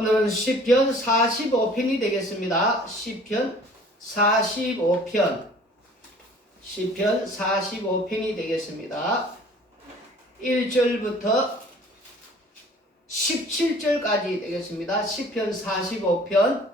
오늘은 시편 45편이 되겠습니다. 시편 45편. 시편 45편이 되겠습니다. 1절부터 17절까지 되겠습니다. 시편 45편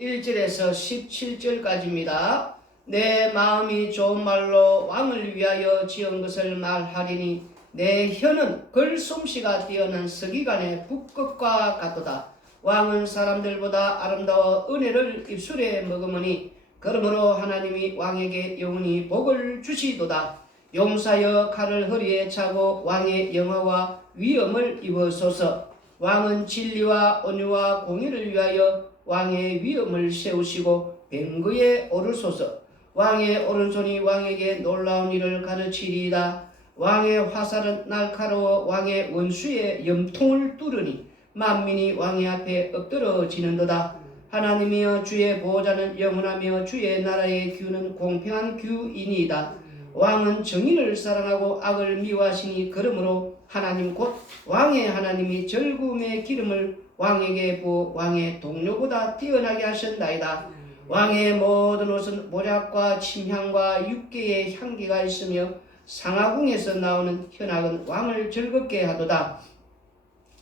1절에서 17절까지입니다. 내 마음이 좋은 말로 왕을 위하여 지은 것을 말하리니 내 혀는 글솜씨가 뛰어난 서기관의 북극과 같도다. 왕은 사람들보다 아름다워 은혜를 입술에 머금으니 그러므로 하나님이 왕에게 영원히 복을 주시도다. 용사여 칼을 허리에 차고 왕의 영화와 위엄을 입으소서. 왕은 진리와 온유와 공의를 위하여 왕의 위엄을 세우시고 뱅거에 오르소서. 왕의 오른손이 왕에게 놀라운 일을 가르치리이다. 왕의 화살은 날카로워 왕의 원수의 염통을 뚫으니 만민이 왕의 앞에 엎드러지는도다. 하나님이여 주의 보호자는 영원하며 주의 나라의 규는 공평한 규이니이다. 왕은 정의를 사랑하고 악을 미워하시니 그러므로 하나님 곧 왕의 하나님이 절구음의 기름을 왕에게 부어 왕의 동료보다 뛰어나게 하셨나이다. 왕의 모든 옷은 모략과 침향과 육개의 향기가 있으며 상하궁에서 나오는 현악은 왕을 즐겁게 하도다.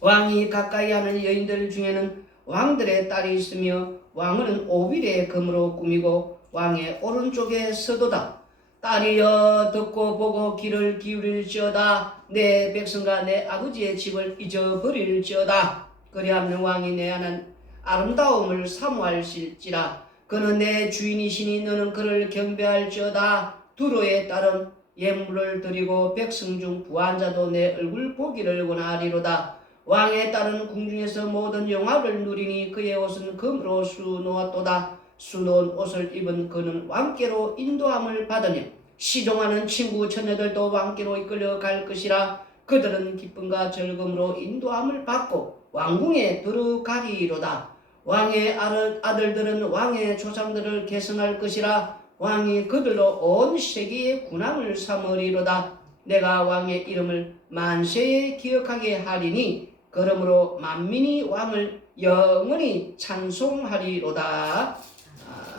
왕이 가까이 하는 여인들 중에는 왕들의 딸이 있으며 왕은 오빌의 금으로 꾸미고 왕의 오른쪽에 서도다. 딸이여 듣고 보고 귀를 기울일지어다. 내 백성과 내 아버지의 집을 잊어버릴지어다. 그리하면 왕이 내한한 아름다움을 사모할지라. 그는 내 주인이시니 너는 그를 경배할지어다. 두로의 딸은 예물을 드리고 백성 중 부한 자도 내 얼굴 보기를 원하리로다. 왕의 딸은 궁중에서 모든 영화를 누리니 그의 옷은 금으로 수놓았도다. 수놓은 옷을 입은 그는 왕께로 인도함을 받으며 시종하는 친구 처녀들도 왕께로 이끌려 갈 것이라. 그들은 기쁨과 즐거움으로 인도함을 받고 왕궁에 들어가리로다. 왕의 아들들은 왕의 조상들을 계승할 것이라. 왕이 그들로 온 세계의 군왕을 삼으리로다. 내가 왕의 이름을 만세에 기억하게 하리니 그러므로 만민이 왕을 영원히 찬송하리로다.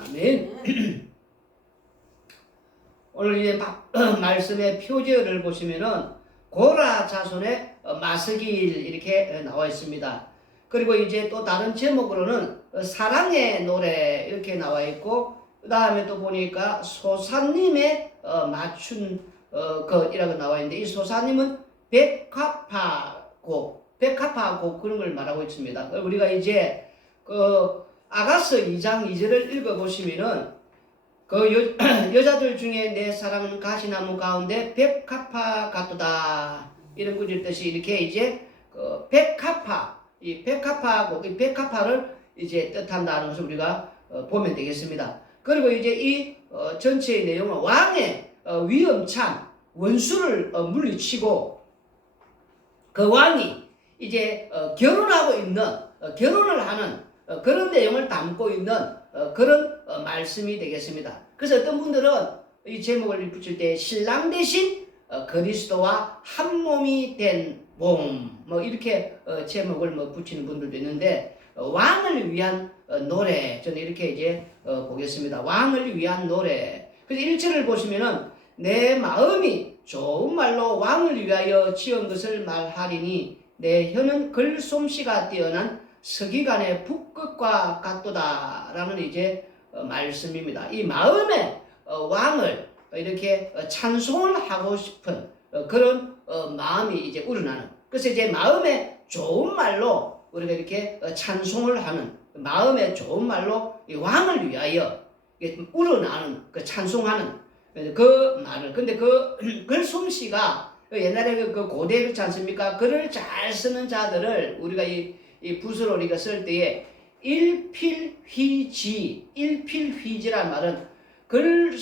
아멘. 오늘 이제 말씀의 표제어를 보시면은 고라 자손의 마스길 이렇게 나와 있습니다. 그리고 이제 또 다른 제목으로는 사랑의 노래 이렇게 나와 있고, 그 다음에 또 보니까 소사님의 맞춘 것이라고 나와 있는데, 이 소사님은 백합화곡 그런 걸 말하고 있습니다. 우리가 이제 아가서 2장 2절을 읽어보시면은 여자들 중에 내 사랑은 가시나무 가운데 백합화 같도다 이런 구절 뜻이 이렇게 이제 이 백합화를 이제 뜻한다는 것을 우리가 보면 되겠습니다. 그리고 이제 이 전체의 내용은 왕의 위엄찬 원수를 물리치고 그 왕이 이제 결혼을 하는 그런 내용을 담고 있는 그런 말씀이 되겠습니다. 그래서 어떤 분들은 이 제목을 붙일 때 신랑 대신 그리스도와 한 몸이 된 몸 이렇게 제목을 붙이는 분들도 있는데, 왕을 위한 노래 저는 이렇게 이제 보겠습니다. 왕을 위한 노래. 그래서 1절을 보시면은 내 마음이 좋은 말로 왕을 위하여 지은 것을 말하리니 내 혀는 글솜씨가 뛰어난 서기관의 북극과 같도다 라는 이제 말씀입니다. 이 마음에 왕을 이렇게 찬송을 하고 싶은 그런 마음이 이제 우러나는, 그래서 이제 마음에 좋은 말로 우리가 이렇게 찬송을 하는, 마음에 좋은 말로 이 왕을 위하여 우러나는 찬송하는 그 말을. 근데 그 글솜씨가 옛날에 그 고대 그렇지 않습니까? 글을 잘 쓰는 자들을 우리가 이 붓으로 우리가 쓸 때에 일필휘지란 말은 글을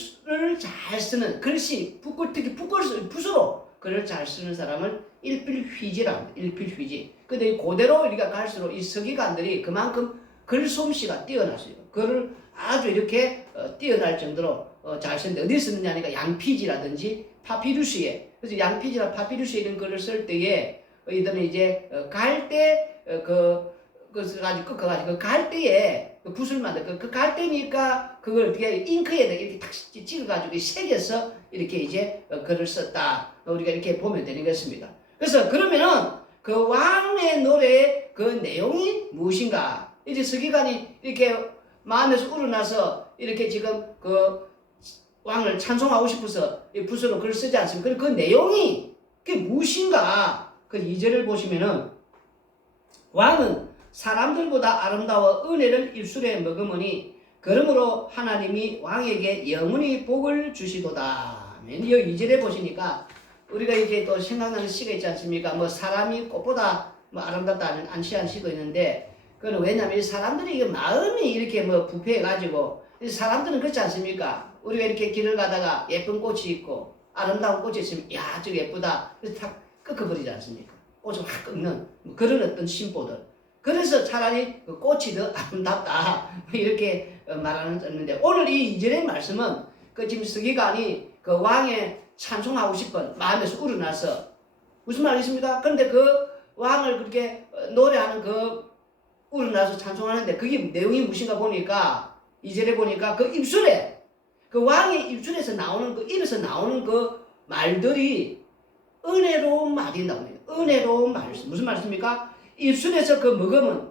잘 쓰는, 글씨, 특히 붓으로 글을 잘 쓰는 사람을 일필휘지. 근데 고대로 우리가 갈수록 이 서기관들이 그만큼 글솜씨가 뛰어났어요. 글을 아주 이렇게 뛰어날 정도로 잘 쓰는데, 어디 쓰느냐니까 양피지라든지 파피루스에, 그래서 양피지나 파피루스에 이런 글을 쓸 때에 이들은 이제 갈 때 그것을 가지고 꺾어가지고 그 갈대에 그 붓을 만들 그 갈대니까 그걸 어떻게 잉크에다 이렇게 탁 찍어가지고 새겨서 이렇게 이제 글을 썼다. 우리가 이렇게 보면 되는 것입니다. 그래서 그러면은 그 왕의 노래의 그 내용이 무엇인가? 이제 서기관이 이렇게 마음에서 우러나서 이렇게 지금 그 왕을 찬송하고 싶어서 붓으로 글을 쓰지 않습니까? 그 내용이 그게 무엇인가? 그 2절을 보시면은 왕은 사람들보다 아름다워 은혜를 입술에 머금으니 그러므로 하나님이 왕에게 영원히 복을 주시도다. 이 2절에 보시니까 우리가 이제 또 생각나는 시가 있지 않습니까? 뭐 사람이 꽃보다 뭐 아름답다 안치한 시도 있는데 그건 왜냐면 사람들이 이게 마음이 이렇게 뭐 부패해가지고 사람들은 그렇지 않습니까? 우리가 이렇게 길을 가다가 예쁜 꽃이 있고 아름다운 꽃이 있으면 야 저거 예쁘다 그래서 다 꺾어버리지 않습니까? 꽃을 확 꺾는 뭐 그런 어떤 심보들. 그래서 차라리 그 꽃이 더 아름답다 이렇게 말하는데 오늘 이 2절의 말씀은 그 지금 서기관이 그 왕의 찬송하고 싶은 마음에서 우러나서 무슨 말이겠습니까? 그런데 그 왕을 그렇게 노래하는 그 우러나서 찬송하는데 그게 내용이 무엇인가 보니까 2절에 보니까 그 입술에 그 왕의 입술에서 나오는 그 입에서 나오는 그 말들이 은혜로운 말이 나오네요. 은혜로운 말. 무슨 말씀입니까? 입술에서 그 머금은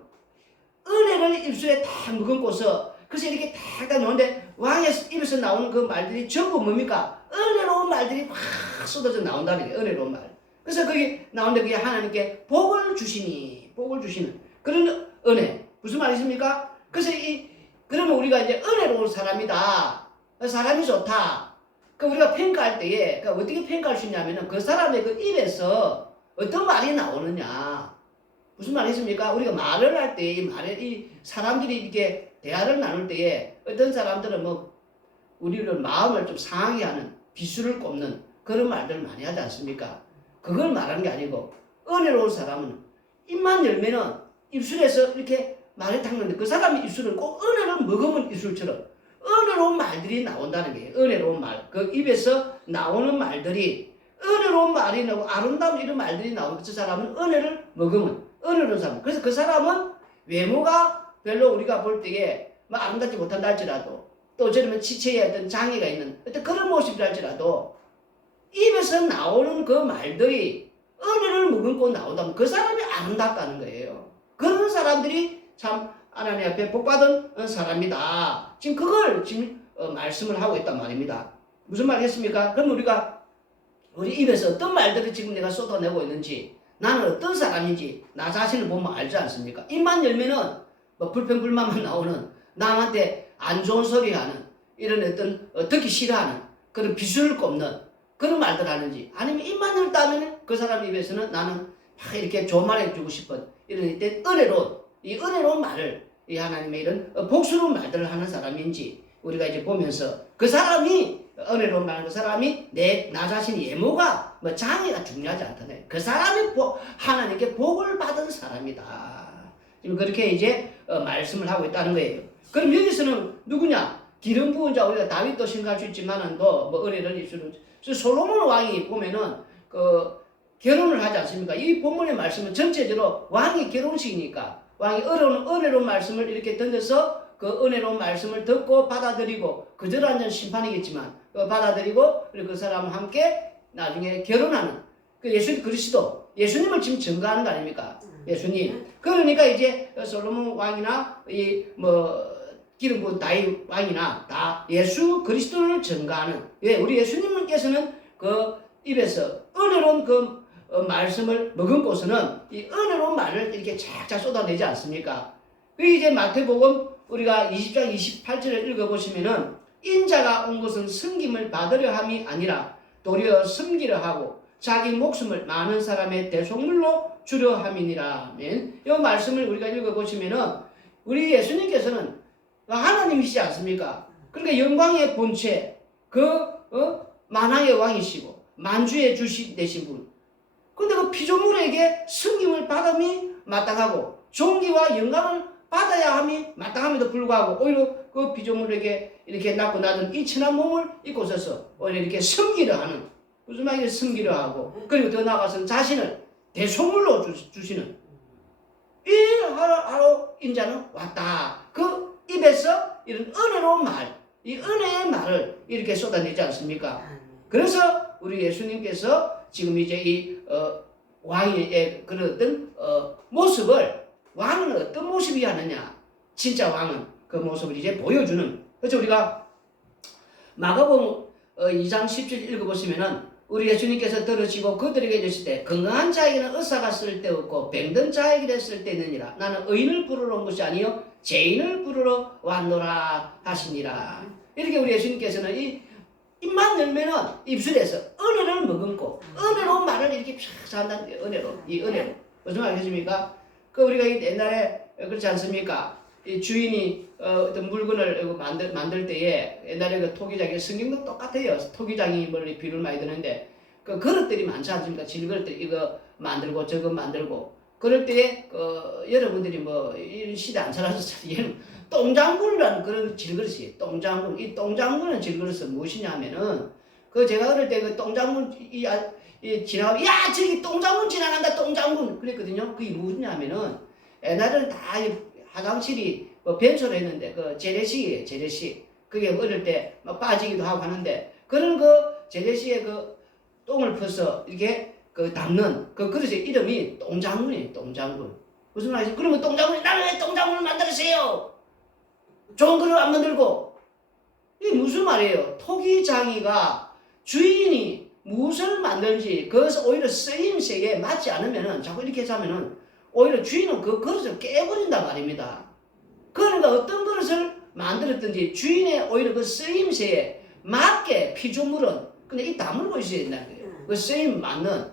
은혜를 입술에 딱 머금고서 그래서 이렇게 딱 나오는데 왕의 입에서 나오는 그 말들이 전부 뭡니까? 은혜로운 말들이 확 쏟아져 나온다는 게 은혜로운 말. 그래서 거기 나오는데 그게 하나님께 복을 주시니 복을 주시는 그런 은혜. 무슨 말이십니까? 그래서 그러면 우리가 이제 은혜로운 사람이다. 사람이 좋다. 그 우리가 평가할 때에 그 어떻게 평가할 수 있냐면은 그 사람의 그 입에서 어떤 말이 나오느냐. 무슨 말이십니까? 우리가 말을 할 때 이 사람들이 이렇게 대화를 나눌 때에 어떤 사람들은 뭐 우리를 마음을 좀 상하게 하는 비수를 꼽는 그런 말들 많이 하지 않습니까? 그걸 말하는 게 아니고 은혜로운 사람은 입만 열면은 입술에서 이렇게 말을 닦는데 그 사람의 입술은 꼭 은혜를 머금은 입술처럼 은혜로운 말들이 나온다는 거예요. 은혜로운 말. 그 입에서 나오는 말들이 은혜로운 말이 나오고 아름다운 이런 말들이 나오고 그 사람은 은혜를 머금은 은혜로운 사람. 그래서 그 사람은 외모가 별로 우리가 볼 때에 뭐 아름답지 못한다 할지라도 또 저러면 지체에 어떤 장애가 있는 어떤 그런 모습이라 할지라도 입에서 나오는 그 말들이 은혜를 머금고 나온다면 그 사람이 아름답다는 거예요. 그런 사람들이 참 하나님 앞에 복받은 사람이다. 지금 그걸 지금 말씀을 하고 있단 말입니다. 무슨 말 했습니까? 그럼 우리가 우리 입에서 어떤 말들을 지금 내가 쏟아내고 있는지 나는 어떤 사람인지 나 자신을 보면 알지 않습니까? 입만 열면은 뭐 불평불만만 나오는 남한테 안 좋은 소리 하는 이런 어떤 듣기 싫어하는 그런 비수를 꼽는 그런 말들 하는지 아니면 입만 열다면 그 사람 입에서는 나는 막 이렇게 좋은 말 해주고 싶은 이런 때 이 은혜로운 말을 이 하나님의 이런 복스러운 말들을 하는 사람인지 우리가 이제 보면서 그 사람이 은혜로운 말하는 그 사람이 나 자신의 외모가 뭐 장애가 중요하지 않다네. 그 사람이 하나님께 복을 받은 사람이다. 지금 그렇게 이제 말씀을 하고 있다는 거예요. 그럼 여기서는 누구냐? 기름 부은 자 우리가 다윗도 생각할 수 있지만은 뭐 은혜를 입술로 솔로몬 왕이 보면은 그 결혼을 하지 않습니까? 이 본문의 말씀은 전체적으로 왕의 결혼식이니까 왕이 은혜로운 말씀을 이렇게 던져서 그 은혜로운 말씀을 듣고 받아들이고 그대로 앉은 심판이겠지만 받아들이고 그리고 그 사람과 함께 나중에 결혼하는 그 예수 그리스도 예수님을 지금 증거하는 거 아닙니까? 예수님. 그러니까 이제 솔로몬 왕이나 이 뭐 기름 부은 다윗 왕이나 다 예수 그리스도를 증거하는 왜 우리 예수님께서는 그 입에서 은혜로운 그 말씀을 머금고서는 이 은혜로운 말을 이렇게 착착 쏟아내지 않습니까? 그 이제 마태복음 우리가 20장 28절을 읽어보시면은 인자가 온 것은 섬김을 받으려 함이 아니라 도리어 섬기려 하고 자기 목숨을 많은 사람의 대속물로 주려 함이니라. 이 말씀을 우리가 읽어보시면은 우리 예수님께서는 하나님이시지 않습니까? 그러니까 영광의 본체 만왕의 왕이시고 만주의 주시 되신 분. 근데 그 피조물에게 섬김을 받음이 마땅하고 존귀와 영광을 받아야 함이 마땅함에도 불구하고 오히려 그 피조물에게 이렇게 낳고 낳은 이 천한 몸을 입고 있어서 오히려 이렇게 섬기려 하는 무슨 말이에요? 섬기려 하고 그리고 더 나아가서는 자신을 대속물로 주시는 이 하루 인자는 왔다. 그 입에서 이런 은혜로운 말, 이 은혜의 말을 이렇게 쏟아내지 않습니까? 그래서 우리 예수님께서 지금 이제 이 왕의 그런 어떤 모습을, 왕은 어떤 모습이 하느냐, 진짜 왕은 그 모습을 이제 보여주는. 그래서 우리가 마가복음 2장 10절 읽어보시면은 우리 예수님께서 들으시고 그들에게 이르실 때 건강한 자에게는 의사가 쓸데없고 병든 자에게 쓸데있느니라. 나는 의인을 부르러 온 것이 아니요 죄인을 부르러 왔노라 하시니라. 이렇게 우리 예수님께서는 이 입만 열면은 입술에서 은혜를 머금고 은혜로운 말을 이렇게 쫙 한다는 거예요. 은혜로. 이 은혜로. 무슨 말이겠습니까? 그 우리가 옛날에 그렇지 않습니까? 이 주인이 어떤 물건을 만들 때에 옛날에 그 토기장이 성경도 똑같아요. 토기장이 뭐 비를 많이 드는데 그 그릇들이 많지 않습니까? 질그릇들 이거 만들고 저거 만들고 그럴 때에 여러분들이 뭐 이 시대 안 살아서 얘는 똥장군이라는 그런 질그릇이에요. 똥장군. 이 똥장군은 질그릇은 무엇이냐면은 그 제가 어릴 때 그 똥장군 이 지나가면 야 저기 똥장군 지나간다 똥장군 그랬거든요. 그게 무엇이냐면은 옛날에는 다 화장실이 변소를 했는데 그 재래식이에요. 재래식. 그게 어릴 때 막 빠지기도 하고 하는데 그런 그 재래식의 그 똥을 퍼서 이렇게 그 담는 그 그릇의 이름이 똥장군이에요. 똥장군. 무슨 말이지? 그러면 똥장군이 나는 왜 똥장군을 만들었어요? 좋은 그릇 안 만들고. 이게 무슨 말이에요? 토기장이가 주인이 무엇을 만들지 그것을 오히려 쓰임새에 맞지 않으면은 자꾸 이렇게 해서 하면은 오히려 주인은 그 그릇을 깨버린단 말입니다. 그러니까 어떤 그릇을 만들었든지 주인의 오히려 그 쓰임새에 맞게 피조물은 근데 이 다물고 있어야 된다는 거예요. 그 쓰임 맞는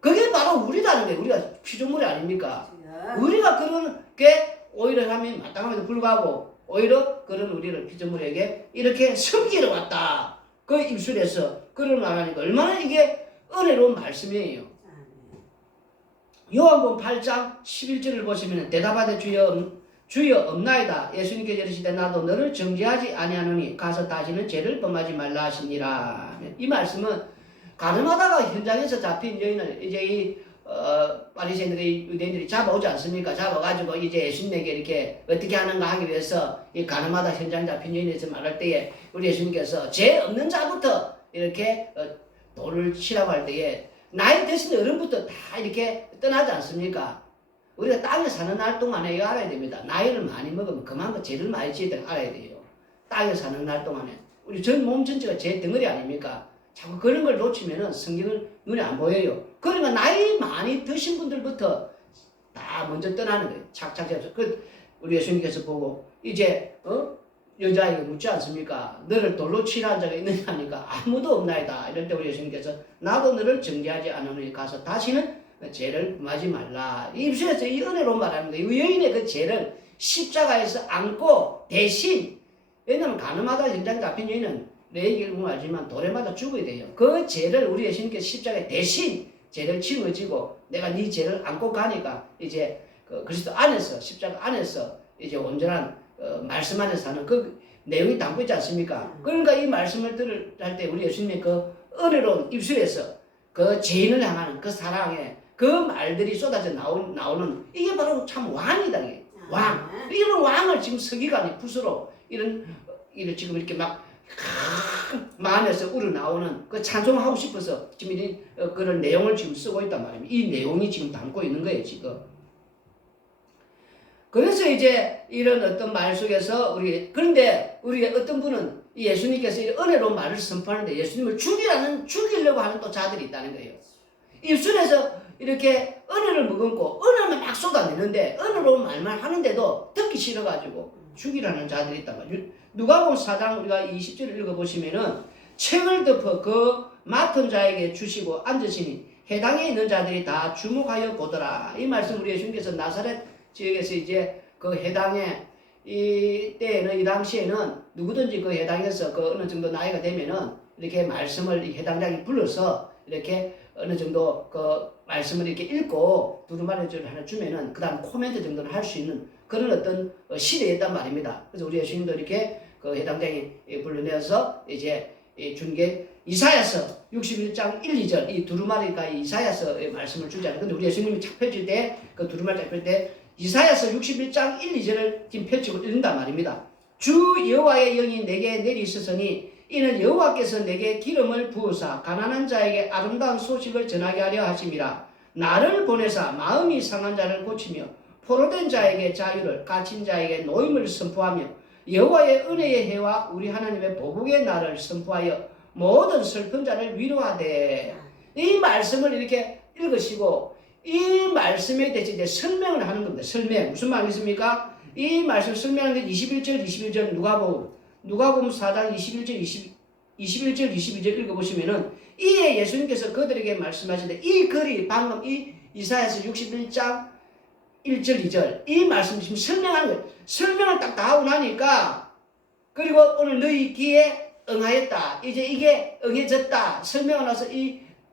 그게 바로 우리라는 거예요. 우리가 피조물이 아닙니까? 우리가 그런 게 오히려 하면 마땅함에도 불구하고 오히려 그런 우리를 피조물에게 이렇게 섬기러 왔다. 그 입술에서 그런 말하니까 얼마나 이게 은혜로운 말씀이에요. 요한복음 8장 11절을 보시면 대답하되 주여 없나이다. 예수님께서 이르시되 나도 너를 정죄하지 아니하노니 가서 다시는 죄를 범하지 말라 하시니라. 이 말씀은 가늠하다가 현장에서 잡힌 여인을 이제 이 바리새인들이 유대인들이 잡아오지 않습니까? 잡아가지고 이제 예수님에게 이렇게 어떻게 하는가 하기 위해서 이 가늠하다 현장 잡힌 여인에서 말할 때에 우리 예수님께서 죄 없는 자부터 이렇게 돌을 치라고 할 때에 나이 드신 어른부터 다 이렇게 떠나지 않습니까? 우리가 땅에 사는 날 동안에 이거 알아야 됩니다. 나이를 많이 먹으면 그만큼 죄를 많이 지어야 되는 알아야 돼요. 땅에 사는 날 동안에 우리 전 몸 전체가 죄 덩어리 아닙니까? 자꾸 그런 걸 놓치면은 성경을 눈에 안 보여요. 그러니까 나이 많이 드신 분들부터 다 먼저 떠나는 거예요. 착착해서. 우리 예수님께서 보고 이제 여자에게 묻지 않습니까? 너를 돌로 치라는 자가 있느냐 하니까 아무도 없나이다. 이럴 때 우리 예수님께서 나도 너를 정죄하지 않으니 가서 다시는 죄를 범하지 말라. 이 입술에서 이 은혜로 말하는 거예요. 이 여인의 그 죄를 십자가에서 안고 대신 왜냐하면 가늠하다 현장 잡힌 여인은 내 얘기를 보면 알지만 도래마다 죽어야 돼요. 그 죄를 우리 예수님께서 십자가에 대신 죄를 짊어지고 내가 네 죄를 안고 가니까 이제 그 그리스도 안에서 십자가 안에서 이제 온전한 말씀 안에서 사는 그 내용이 담고 있지 않습니까? 그러니까 이 말씀을 할 때 우리 예수님의 그 은혜로운 입술에서 그 죄인을 향하는 그 사랑의 그 말들이 쏟아져 나오는 이게 바로 참 왕이다. 이게. 왕. 이런 왕을 지금 서기관이 붓으로 이런 지금 이렇게 막 마음에서 우러나오는 그 찬송하고 싶어서 지금 그런 내용을 지금 쓰고 있단 말입니다. 이 내용이 지금 담고 있는 거예요, 지금. 그래서 이제 이런 어떤 말 속에서 그런데 우리 어떤 분은 예수님께서 이 은혜로운 말을 선포하는데 예수님을 죽이려고 하는 또 자들이 있다는 거예요. 입술에서 이렇게 은혜를 머금고 은혜만 막 쏟아내는데 은혜로운 말만 하는데도 듣기 싫어가지고 죽이라는 자들이 있단 말이에요. 누가복음 4장 우리가 20절을 읽어보시면은 책을 덮어 그 맡은 자에게 주시고 앉으시니 해당에 있는 자들이 다 주목하여 보더라. 이 말씀 우리 예수님께서 나사렛 지역에서 이제 그 해당에 이 때에는 이 당시에는 누구든지 그 해당에서 그 어느 정도 나이가 되면은 이렇게 말씀을 이 해당장이 불러서 이렇게 어느 정도 그 말씀을 이렇게 읽고 두루마리를 하나 주면은 그 다음 코멘트 정도는 할 수 있는 그런 어떤 시대였단 말입니다. 그래서 우리 예수님도 이렇게 그 해당장이 불러내서 이제 준 게 이사야서 61장 1, 2절 이 두루마리가 이사야서의 말씀을 주잖아요. 근데 우리 예수님이 쫙 펼칠 때 그 두루마리 쫙 펼칠 때 이사야서 61장 1, 2절을 지금 펼치고 읽는단 말입니다. 주 여호와의 영이 내게 내리셨으니 이는 여호와께서 내게 기름을 부으사 가난한 자에게 아름다운 소식을 전하게 하려 하심이라. 나를 보내사 마음이 상한 자를 고치며 포로된 자에게 자유를 갇힌 자에게 노임을 선포하며 여호와의 은혜의 해와 우리 하나님의 보복의 날을 선포하여 모든 슬픈 자를 위로하되. 이 말씀을 이렇게 읽으시고 이 말씀에 대해서 이제 설명을 하는 겁니다. 설명. 무슨 말이겠습니까? 이 말씀 설명하는 게 21절 누가복음 4장 21절 22절 읽어보시면은 이에 예수님께서 그들에게 말씀하시는데 이 글이 방금 이 이사야서 61장 1절 2절 이 말씀 지금 설명하는 거예요. 설명을 딱 다 하고 나니까 그리고 오늘 너희 귀에 응하였다. 이제 이게 응해졌다. 설명을 나서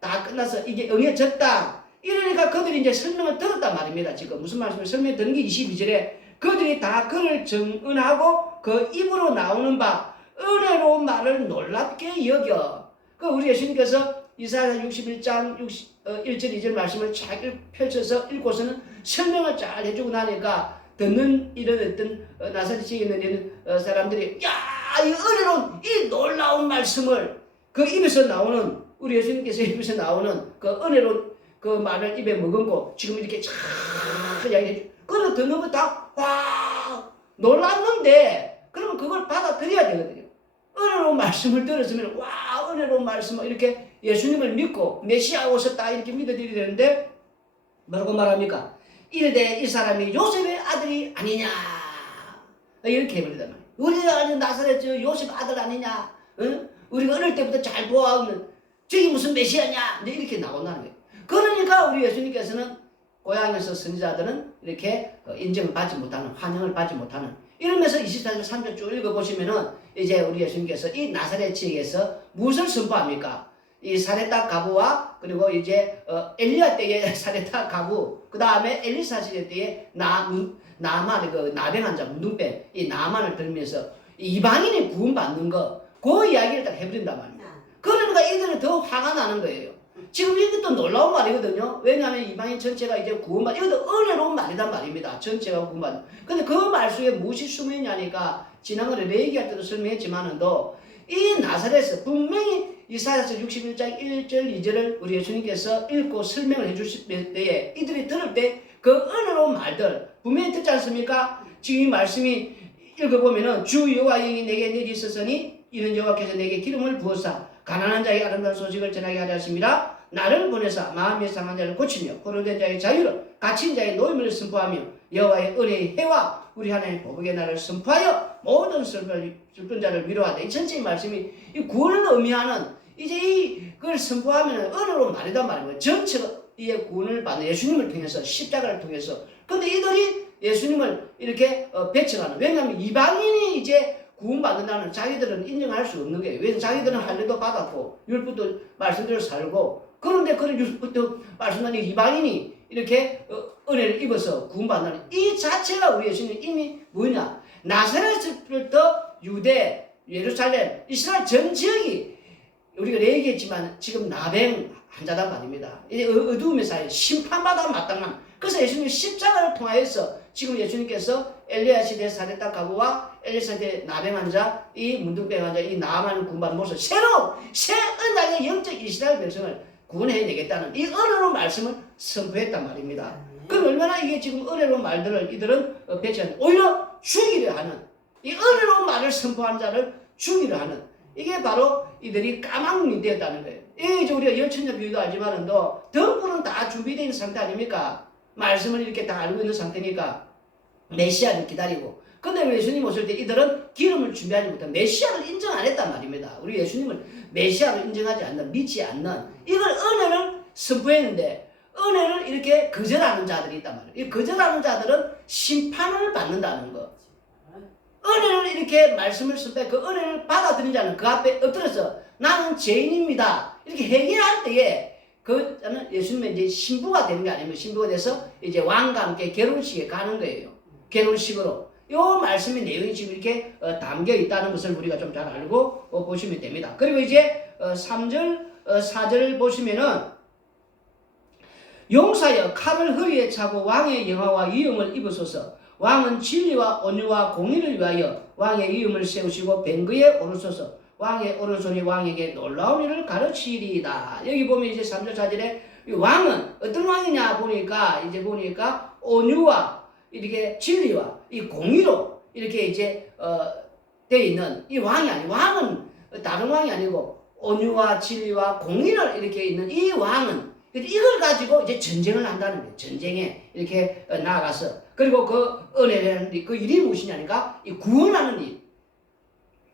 다 끝나서 이게 응해졌다. 이러니까 그들이 이제 설명을 들었단 말입니다. 지금 무슨 말씀을 설명 듣는 게 22절에 그들이 다 그를 정은하고 그 입으로 나오는 바 은혜로운 말을 놀랍게 여겨. 우리 예수님께서 이사야 61장 1절 2절 말씀을 잘 펼쳐서 읽고서는 설명을 잘 해주고 나니까 듣는 이런 어떤 나사렛 지에 있는 이런 사람들이 야, 이 은혜로운 이 놀라운 말씀을 그 입에서 나오는 우리 예수님께서 입에서 나오는 그 은혜로운 그 말을 입에 머금고 지금 이렇게 쫙 이야기해. 그걸 듣는 거 다 와 놀랐는데 그러면 그걸 받아들여야 되거든요. 은혜로운 말씀을 들었으면 와 은혜로운 말씀을 이렇게 예수님을 믿고 메시아 오셨다 이렇게 믿어드려야 되는데 뭐라고 말합니까? 이르되 이 사람이 요셉의 아들이 아니냐 이렇게 해버리단 말이에요. 우리가 나사렛 요셉 아들 아니냐? 응? 우리가 어릴 때부터 잘 보아오는 저기 무슨 메시아냐? 이렇게 나온다는 거예요. 그러니까 우리 예수님께서는 고향에서 선지자들은 이렇게 인정을 받지 못하는, 환영을 받지 못하는 이러면서 24절 3절 쭉 읽어보시면은 이제 우리 예수님께서 이 나사렛 지역에서 무엇을 선포합니까? 이 사레타 가부와 그리고 이제 엘리야 때의 사레타 가부 그 다음에 엘리사 시대 때의 나만 그 나병한 자 문둥병 이 나만을 들면서 이방인이 구원받는 거 그 이야기를 딱 해버린단 말이에요. 그러니까 이들은 더 화가 나는 거예요. 지금 이것도 놀라운 말이거든요. 왜냐하면 이방인 전체가 이제 구원받는 이것도 은혜로운 말이란 말입니다. 전체가 구원받는. 근데 그 말 속에 무엇이 숨어있냐니까 지난번에 레이기할 때도 설명했지만은도 이 나사렛에서 분명히 이사야서 61장 1절 2절을 우리 예수님께서 읽고 설명을 해주실 때에 이들이 들을 때 그 은혜로운 말들 분명히 듣지 않습니까? 지금 이 말씀이 읽어보면은 주 여호와의 영이 내게 내리셨으니 이는 여호와께서 내게 기름을 부어사 가난한 자에게 아름다운 소식을 전하게 하려 하심이라. 나를 보내사 마음이 상한 자를 고치며 포로된 자의 자유를 갇힌 자의 노임을 선포하며 여호와의 은혜의 해와 우리 하나님의 보복의 날을 선포하여 모든 슬픈 자를 위로하되. 이 전체의 말씀이 이 구원을 의미하는 이제 그걸 선포하면 은혜로 말이단 말이에요. 전체가 이 구원을 받는 예수님을 통해서 십자가를 통해서. 근데 이들이 예수님을 이렇게 배척하는. 왜냐하면 이방인이 이제 구원받는다는 자기들은 인정할 수 없는 거예요. 왜냐하면 자기들은 할례도 받았고 율법도 말씀대로 살고 그런데 그런 율법도 말씀하는 이방인이 이렇게 은혜를 입어서 구원받는 이 자체가 우리 예수님 이미 뭐냐 나사렛부터 유대, 예루살렘, 이스라엘 전 지역이 우리가 얘기했지만 지금 나병 환자단 말입니다. 이제 어두움의 사이 심판받아 마땅한. 그래서 예수님 십자가를 통하여서 지금 예수님께서 엘리야 시대 사레타 가부와 엘리사 시대 나병 환자, 이 문둥병 환자, 이 나아만 구원받는 모습 새로운 새 언약의 영적 이스라엘 백성을 구원해내겠다는 이 은혜로운 말씀을 선포했단 말입니다. 그럼 얼마나 이게 지금 은혜로운 말들을 이들은 배치하는 오히려 죽이려 하는 이 은혜로운 말을 선포한 자를 죽이려 하는 이게 바로 이들이 까막눈이 되었다는 거예요. 이제 우리가 열천녀 비유도 알지만은도 덤불은 다 준비되어 있는 상태 아닙니까? 말씀을 이렇게 다 알고 있는 상태니까 메시아를 기다리고. 근데 예수님 오실 때 이들은 기름을 준비하지 못한 메시아를 인정 안 했단 말입니다. 우리 예수님을 메시아를 인정하지 않는, 믿지 않는 이걸 은혜를 선포했는데 은혜를 이렇게 거절하는 자들이 있단 말이에요. 이 거절하는 자들은 심판을 받는다는 거. 은혜를 이렇게 말씀을 선포해 그 은혜를 받아들인 자는 그 앞에 엎드려서 나는 죄인입니다. 이렇게 회개할 때에 저는 예수님의 이제 신부가 되는 게 아니면 신부가 돼서 이제 왕과 함께 결혼식에 가는 거예요. 결혼식으로. 이 말씀의 내용이 지금 이렇게 담겨 있다는 것을 우리가 좀 잘 알고 보시면 됩니다. 그리고 이제 3절, 4절 보시면은 용사여 칼을 허리에 차고 왕의 영화와 위엄을 입으소서. 왕은 진리와 온유와 공의를 위하여 왕의 위엄을 세우시고 뱅그에 오르소서. 왕의 오른손이 왕에게 놀라운 일을 가르치리이다. 여기 보면 이제 3절 4절에 왕은 어떤 왕이냐 보니까 이제 보니까 온유와 이렇게 진리와 이 공의로 이렇게 이제 돼 있는 이 왕이 아니 왕은 다른 왕이 아니고 온유와 진리와 공의를 이렇게 있는 이 왕은 이걸 가지고 이제 전쟁을 한다는 거예요. 전쟁에 이렇게 나아가서 그리고 그 은혜라는 그 일이 무엇이냐니까 이 구원하는 일.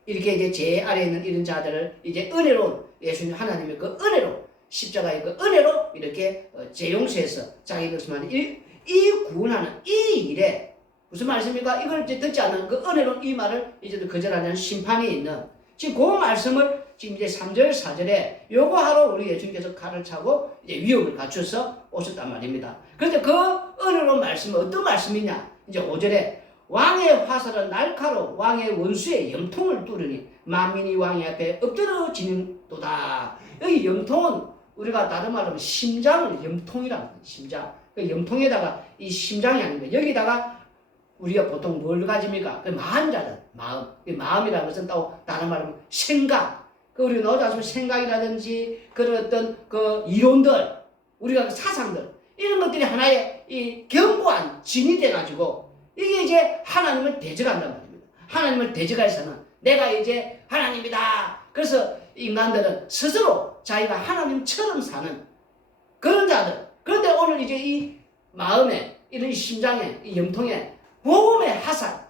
이렇게 이제 제 아래에 있는 이런 자들을 이제 은혜로 예수님 하나님의 그 은혜로 십자가의 그 은혜로 이렇게 재용서해서 자기 것만 이 구원하는 이 일에 무슨 말씀입니까? 이걸 이제 듣지 않는 그 은혜로 이 말을 이제 거절하는 심판이 있는 지금 그 말씀을 지금 이제 3절 4절에 요거 하러 우리 예수님께서 칼을 차고 이제 위협을 갖춰서 오셨단 말입니다. 그런데 그 은혜로 말씀은 어떤 말씀이냐? 이제 5절에 왕의 화살은 날카로 왕의 원수의 염통을 뚫으니 만민이 왕의 앞에 엎드러지는도다. 여기 염통은 우리가 다른 말로 하면 심장을 염통이라고 합니다. 심장. 그 염통에다가 이 심장이 아닙니다. 여기다가 우리가 보통 뭘 가집니까? 그 마음이라는 마음. 그 마음이라는 것은 또 다른 말로 하면 생각. 그 우리가 나오지 않습니까? 생각이라든지 그런 어떤 그 이론들, 우리가 그 사상들 이런 것들이 하나의 이 견고한 진이 돼가지고 이게 이제 하나님을 대적한단 말입니다. 하나님을 대적해서는 내가 이제 하나님이다. 그래서 인간들은 스스로 자기가 하나님처럼 사는 그런 자들. 그런데 오늘 이제 이 마음에 이런 심장에 이 염통에 복음의 화살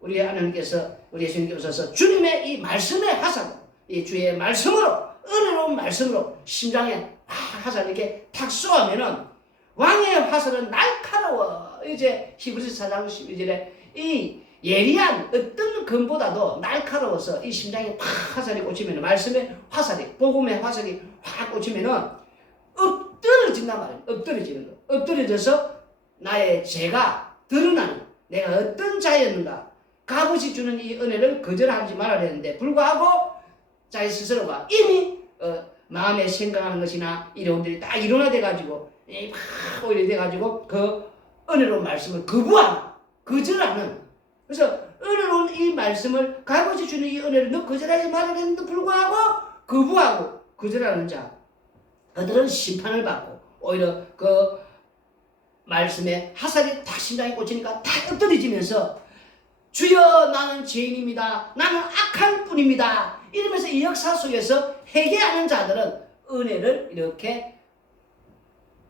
우리 하나님께서 우리 예수님께서 오셔서 주님의 이 말씀의 화살 이 주의 말씀으로 은혜로운 말씀으로 심장에 화살 이렇게 탁 쏘면은 왕의 화살은 날카로워. 이제 히브리서 4장 12절에 이 예리한 어떤 검보다도 날카로워서 이 심장에 팍 화살이 꽂히면 말씀의 화살이 복음의 화살이 확 꽂히면은 엎드러진단 말이에요. 엎드러지는 거. 엎드러져서 나의 죄가 드러나는 내가 어떤 자였는가 값없이 주는 이 은혜를 거절하지 말아야 되는데 불구하고 자기 스스로가 이미 마음에 생각하는 것이나 이론들이 다 일어나돼 가지고 막 오히려 돼가지고 그 은혜로운 말씀을 거절하는 그래서 은혜로운 이 말씀을 값없이 주는 이 은혜를 너 거절하지 말아야 되는데 불구하고 거부하고 거절하는 자 그들은 심판을 받고 오히려 그 말씀에 화살이 탁 심장에 꽂히니까 탁 엎드려지면서 주여 나는 죄인입니다. 나는 악한 뿐입니다. 이러면서 이 역사 속에서 회개하는 자들은 은혜를 이렇게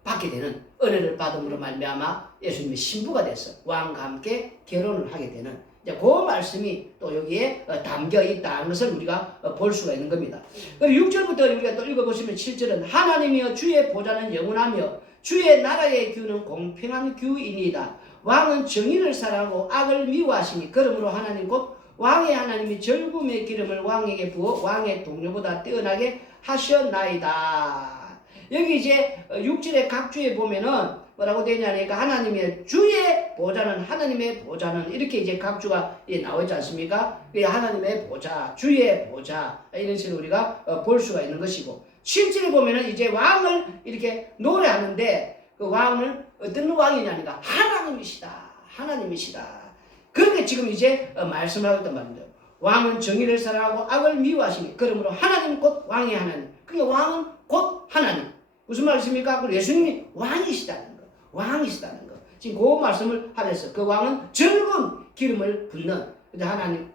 받게 되는 은혜를 받음으로 말미암아 예수님의 신부가 돼서 왕과 함께 결혼을 하게 되는 이제 그 말씀이 또 여기에 담겨 있다는 것을 우리가 볼 수가 있는 겁니다. 그리고 6절부터 우리가 또 읽어보시면 7절은 하나님이여 주의 보좌는 영원하며 주의 나라의 규는 공평한 규이니이다. 왕은 정의를 사랑하고 악을 미워하시니 그러므로 하나님 곧 왕의 하나님이 절금의 기름을 왕에게 부어 왕의 동료보다 뛰어나게 하셨나이다. 여기 이제 6절의 각주에 보면은 뭐라고 되냐니까 하나님의 주의 보좌는 하나님의 보좌는 이렇게 이제 각주가 나와 있지 않습니까? 하나님의 보좌, 주의 보좌 이런 식으로 우리가 볼 수가 있는 것이고 7절에 보면은 이제 왕을 이렇게 노래하는데 그 왕은 어떤 왕이냐니까 하나님이시다. 하나님이시다. 그렇게 지금 이제 말씀을 하고 있단 말입니다. 왕은 정의를 사랑하고 악을 미워하시니 그러므로 하나님 곧 왕의 하나님. 그러니까 왕은 곧 하나님. 무슨 말씀입니까? 그 예수님이 왕이시다는 거. 왕이시다는 거. 지금 그 말씀을 하면서 그 왕은 젊은 기름을 붓는 하나님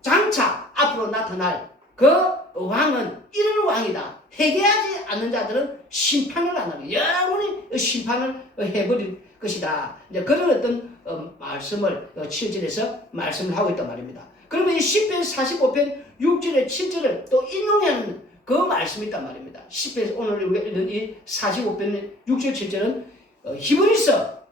장차 앞으로 나타날 그 왕은 이런 왕이다. 회개하지 않는 자들은 심판을 안 하고 영원히 심판을 해버릴 것이다. 이제 그런 어떤 말씀을 7절에서 말씀을 하고 있단 말입니다. 그러면 이 시편 45편 6절에 7절을 또 인용하는 그 말씀이 있단 말입니다. 시편 오늘 우리가 읽은 이 45편 6절 7절은 히브리서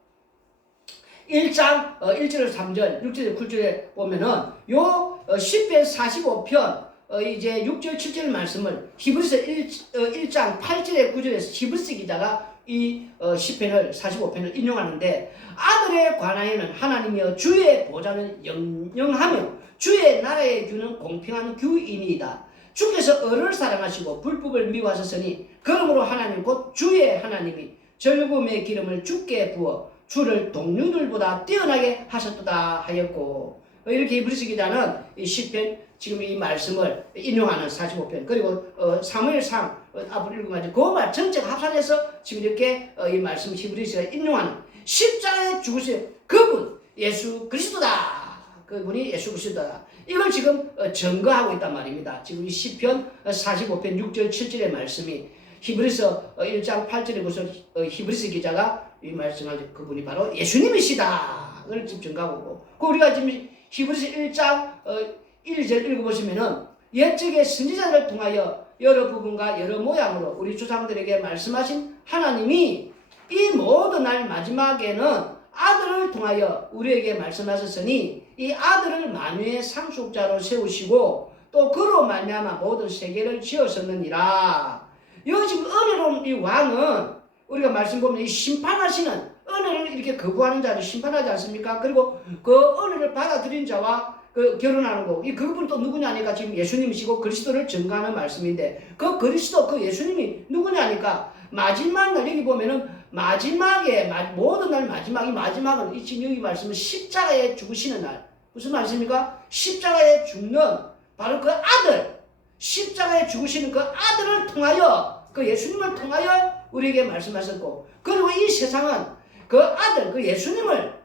1장 1절에서 3절 6절에서 9절에 보면은 요 시편 45편 이제 6절 7절 말씀을 히브리서 1장 8절에 9절에서 히브리서 기자가 이 시편을 45편을 인용하는데 아들에 관하여는 하나님이여 주의 보좌는 영영하며 주의 나라의 규는 공평한 규이니이다. 주께서 을을 사랑하시고 불법을 미워하셨으니 그러므로 하나님 곧 주의 하나님이 즐거움의 기름을 주께 부어 주를 동료들보다 뛰어나게 하셨도다 하였고, 이렇게 히브리서 기자는 이 시편 지금 이 말씀을 인용하는 45편, 그리고 사무엘상 앞으로 읽으면 그 말 전체가 합산해서 지금 이렇게 이 말씀 히브리서에 인용하는 십자가에 죽으신 그분 예수 그리스도다. 그분이 예수 그리스도다. 이걸 지금 증거하고 있단 말입니다. 지금 이 시편 45편 6절 7절의 말씀이 히브리서 1장 8절에 보서 히브리서 기자가 이 말씀을 그분이 바로 예수님이시다. 그걸 지금 증거하고 있고, 우리가 지금 히브리서 1장 1절 읽어보시면은 옛적의 선지자를 통하여 여러 부분과 여러 모양으로 우리 조상들에게 말씀하신 하나님이 이 모든 날 마지막에는 아들을 통하여 우리에게 말씀하셨으니 이 아들을 만유의 상속자로 세우시고 또 그로 말미암아 모든 세계를 지으셨느니라. 이 지금 은혜로운 이 왕은 우리가 말씀 보면 이 심판하시는, 은혜를 이렇게 거부하는 자를 심판하지 않습니까? 그리고 그 은혜를 받아들인 자와 결혼하는 거, 이 그분 또 누구냐니까 지금 예수님이시고 그리스도를 증거하는 말씀인데, 그 그리스도 그 예수님이 누구냐니까 마지막 날 여기 보면은 마지막에 모든 날 마지막은 이 지금 여기 말씀은 십자가에 죽으시는 날. 무슨 말씀입니까? 십자가에 죽는 바로 그 아들, 십자가에 죽으시는 그 아들을 통하여, 그 예수님을 통하여 우리에게 말씀하셨고, 그리고 이 세상은 그 아들, 그 예수님을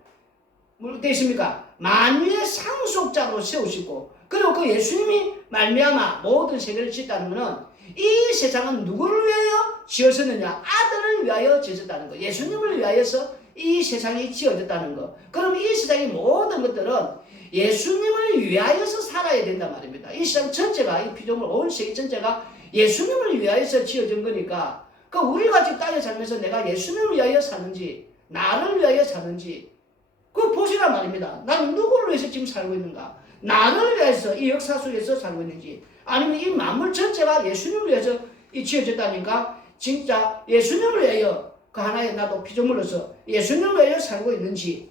뭐 되어 있습니까? 만유의 상속자로 세우시고, 그리고 그 예수님이 말미암아 모든 세계를 짓다는 것은 이 세상은 누구를 위하여 지었었느냐? 아들을 위하여 지었다는 거. 예수님을 위하여서 이 세상이 지어졌다는 거. 그럼 이 세상의 모든 것들은 예수님을 위하여서 살아야 된단 말입니다. 이 세상 전체가, 이 피조물 온 세계 전체가 예수님을 위하여서 지어진 거니까, 그 우리가 지금 땅에 살면서 내가 예수님을 위하여 사는지 나를 위하여 사는지 그거 보시란 말입니다. 나는 누구를 위해서 지금 살고 있는가? 나를 위해서 이 역사 속에서 살고 있는지, 아니면 이 만물 전체가 예수님을 위해서 지어졌다니까 진짜 예수님을 위하여 그 하나의 나도 피조물로서 예수님을 위하여 살고 있는지,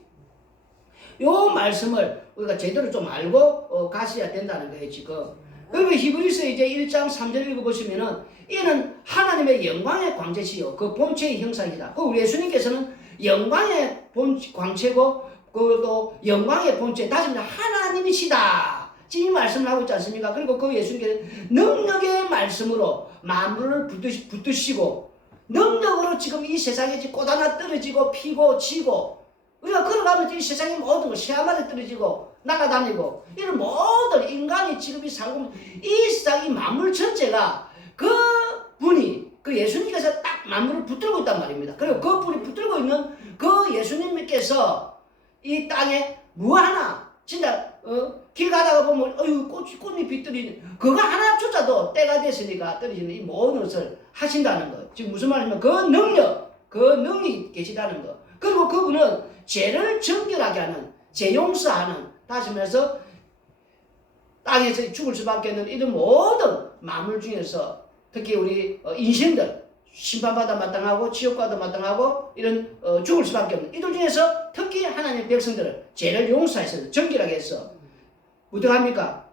요 말씀을 우리가 제대로 좀 알고 가셔야 된다는 거예요 지금. 그리고 히브리서 이제 1장 3절 읽어보시면은 이는 하나님의 영광의 광채시요 그 본체의 형상이다. 그 우리 예수님께서는 영광의 광채고 그것도 영광의 본체, 다시 말해 하나님이시다. 지금 이 말씀을 하고 있지 않습니까? 그리고 그 예수님께서 능력의 말씀으로 만물을 붙드시고 능력으로 지금 이 세상에 꽃 하나 떨어지고 피고 지고 우리가 걸어가면서 이 세상의 모든 것 새하늘에 떨어지고 날아다니고 이런 모든 인간이 지금 이 살고 이 세상 이 만물 전체가 그 분이 그 예수님께서 딱 만물을 붙들고 있단 말입니다. 그리고 그 분이 붙들고 있는 그 예수님께서 이 땅에 뭐 하나 진짜 길 가다가 보면 꽃잎이 떨어지는 그거 하나조차도 때가 됐으니까 떨어지는 이 모든 것을 하신다는 거. 지금 무슨 말이냐면 그 능력이 계시다는 거. 그리고 그분은 죄를 정결하게 하는, 죄 용서하는, 다시 말해서 땅에서 죽을 수밖에 없는 이런 모든 만물 중에서 특히 우리 인생들 심판받아 마땅하고 지옥과도 마땅하고 이런 죽을 수밖에 없는 이들 중에서 특히 하나님의 백성들을 죄를 용서해서 정결하게 해서 어떡합니까?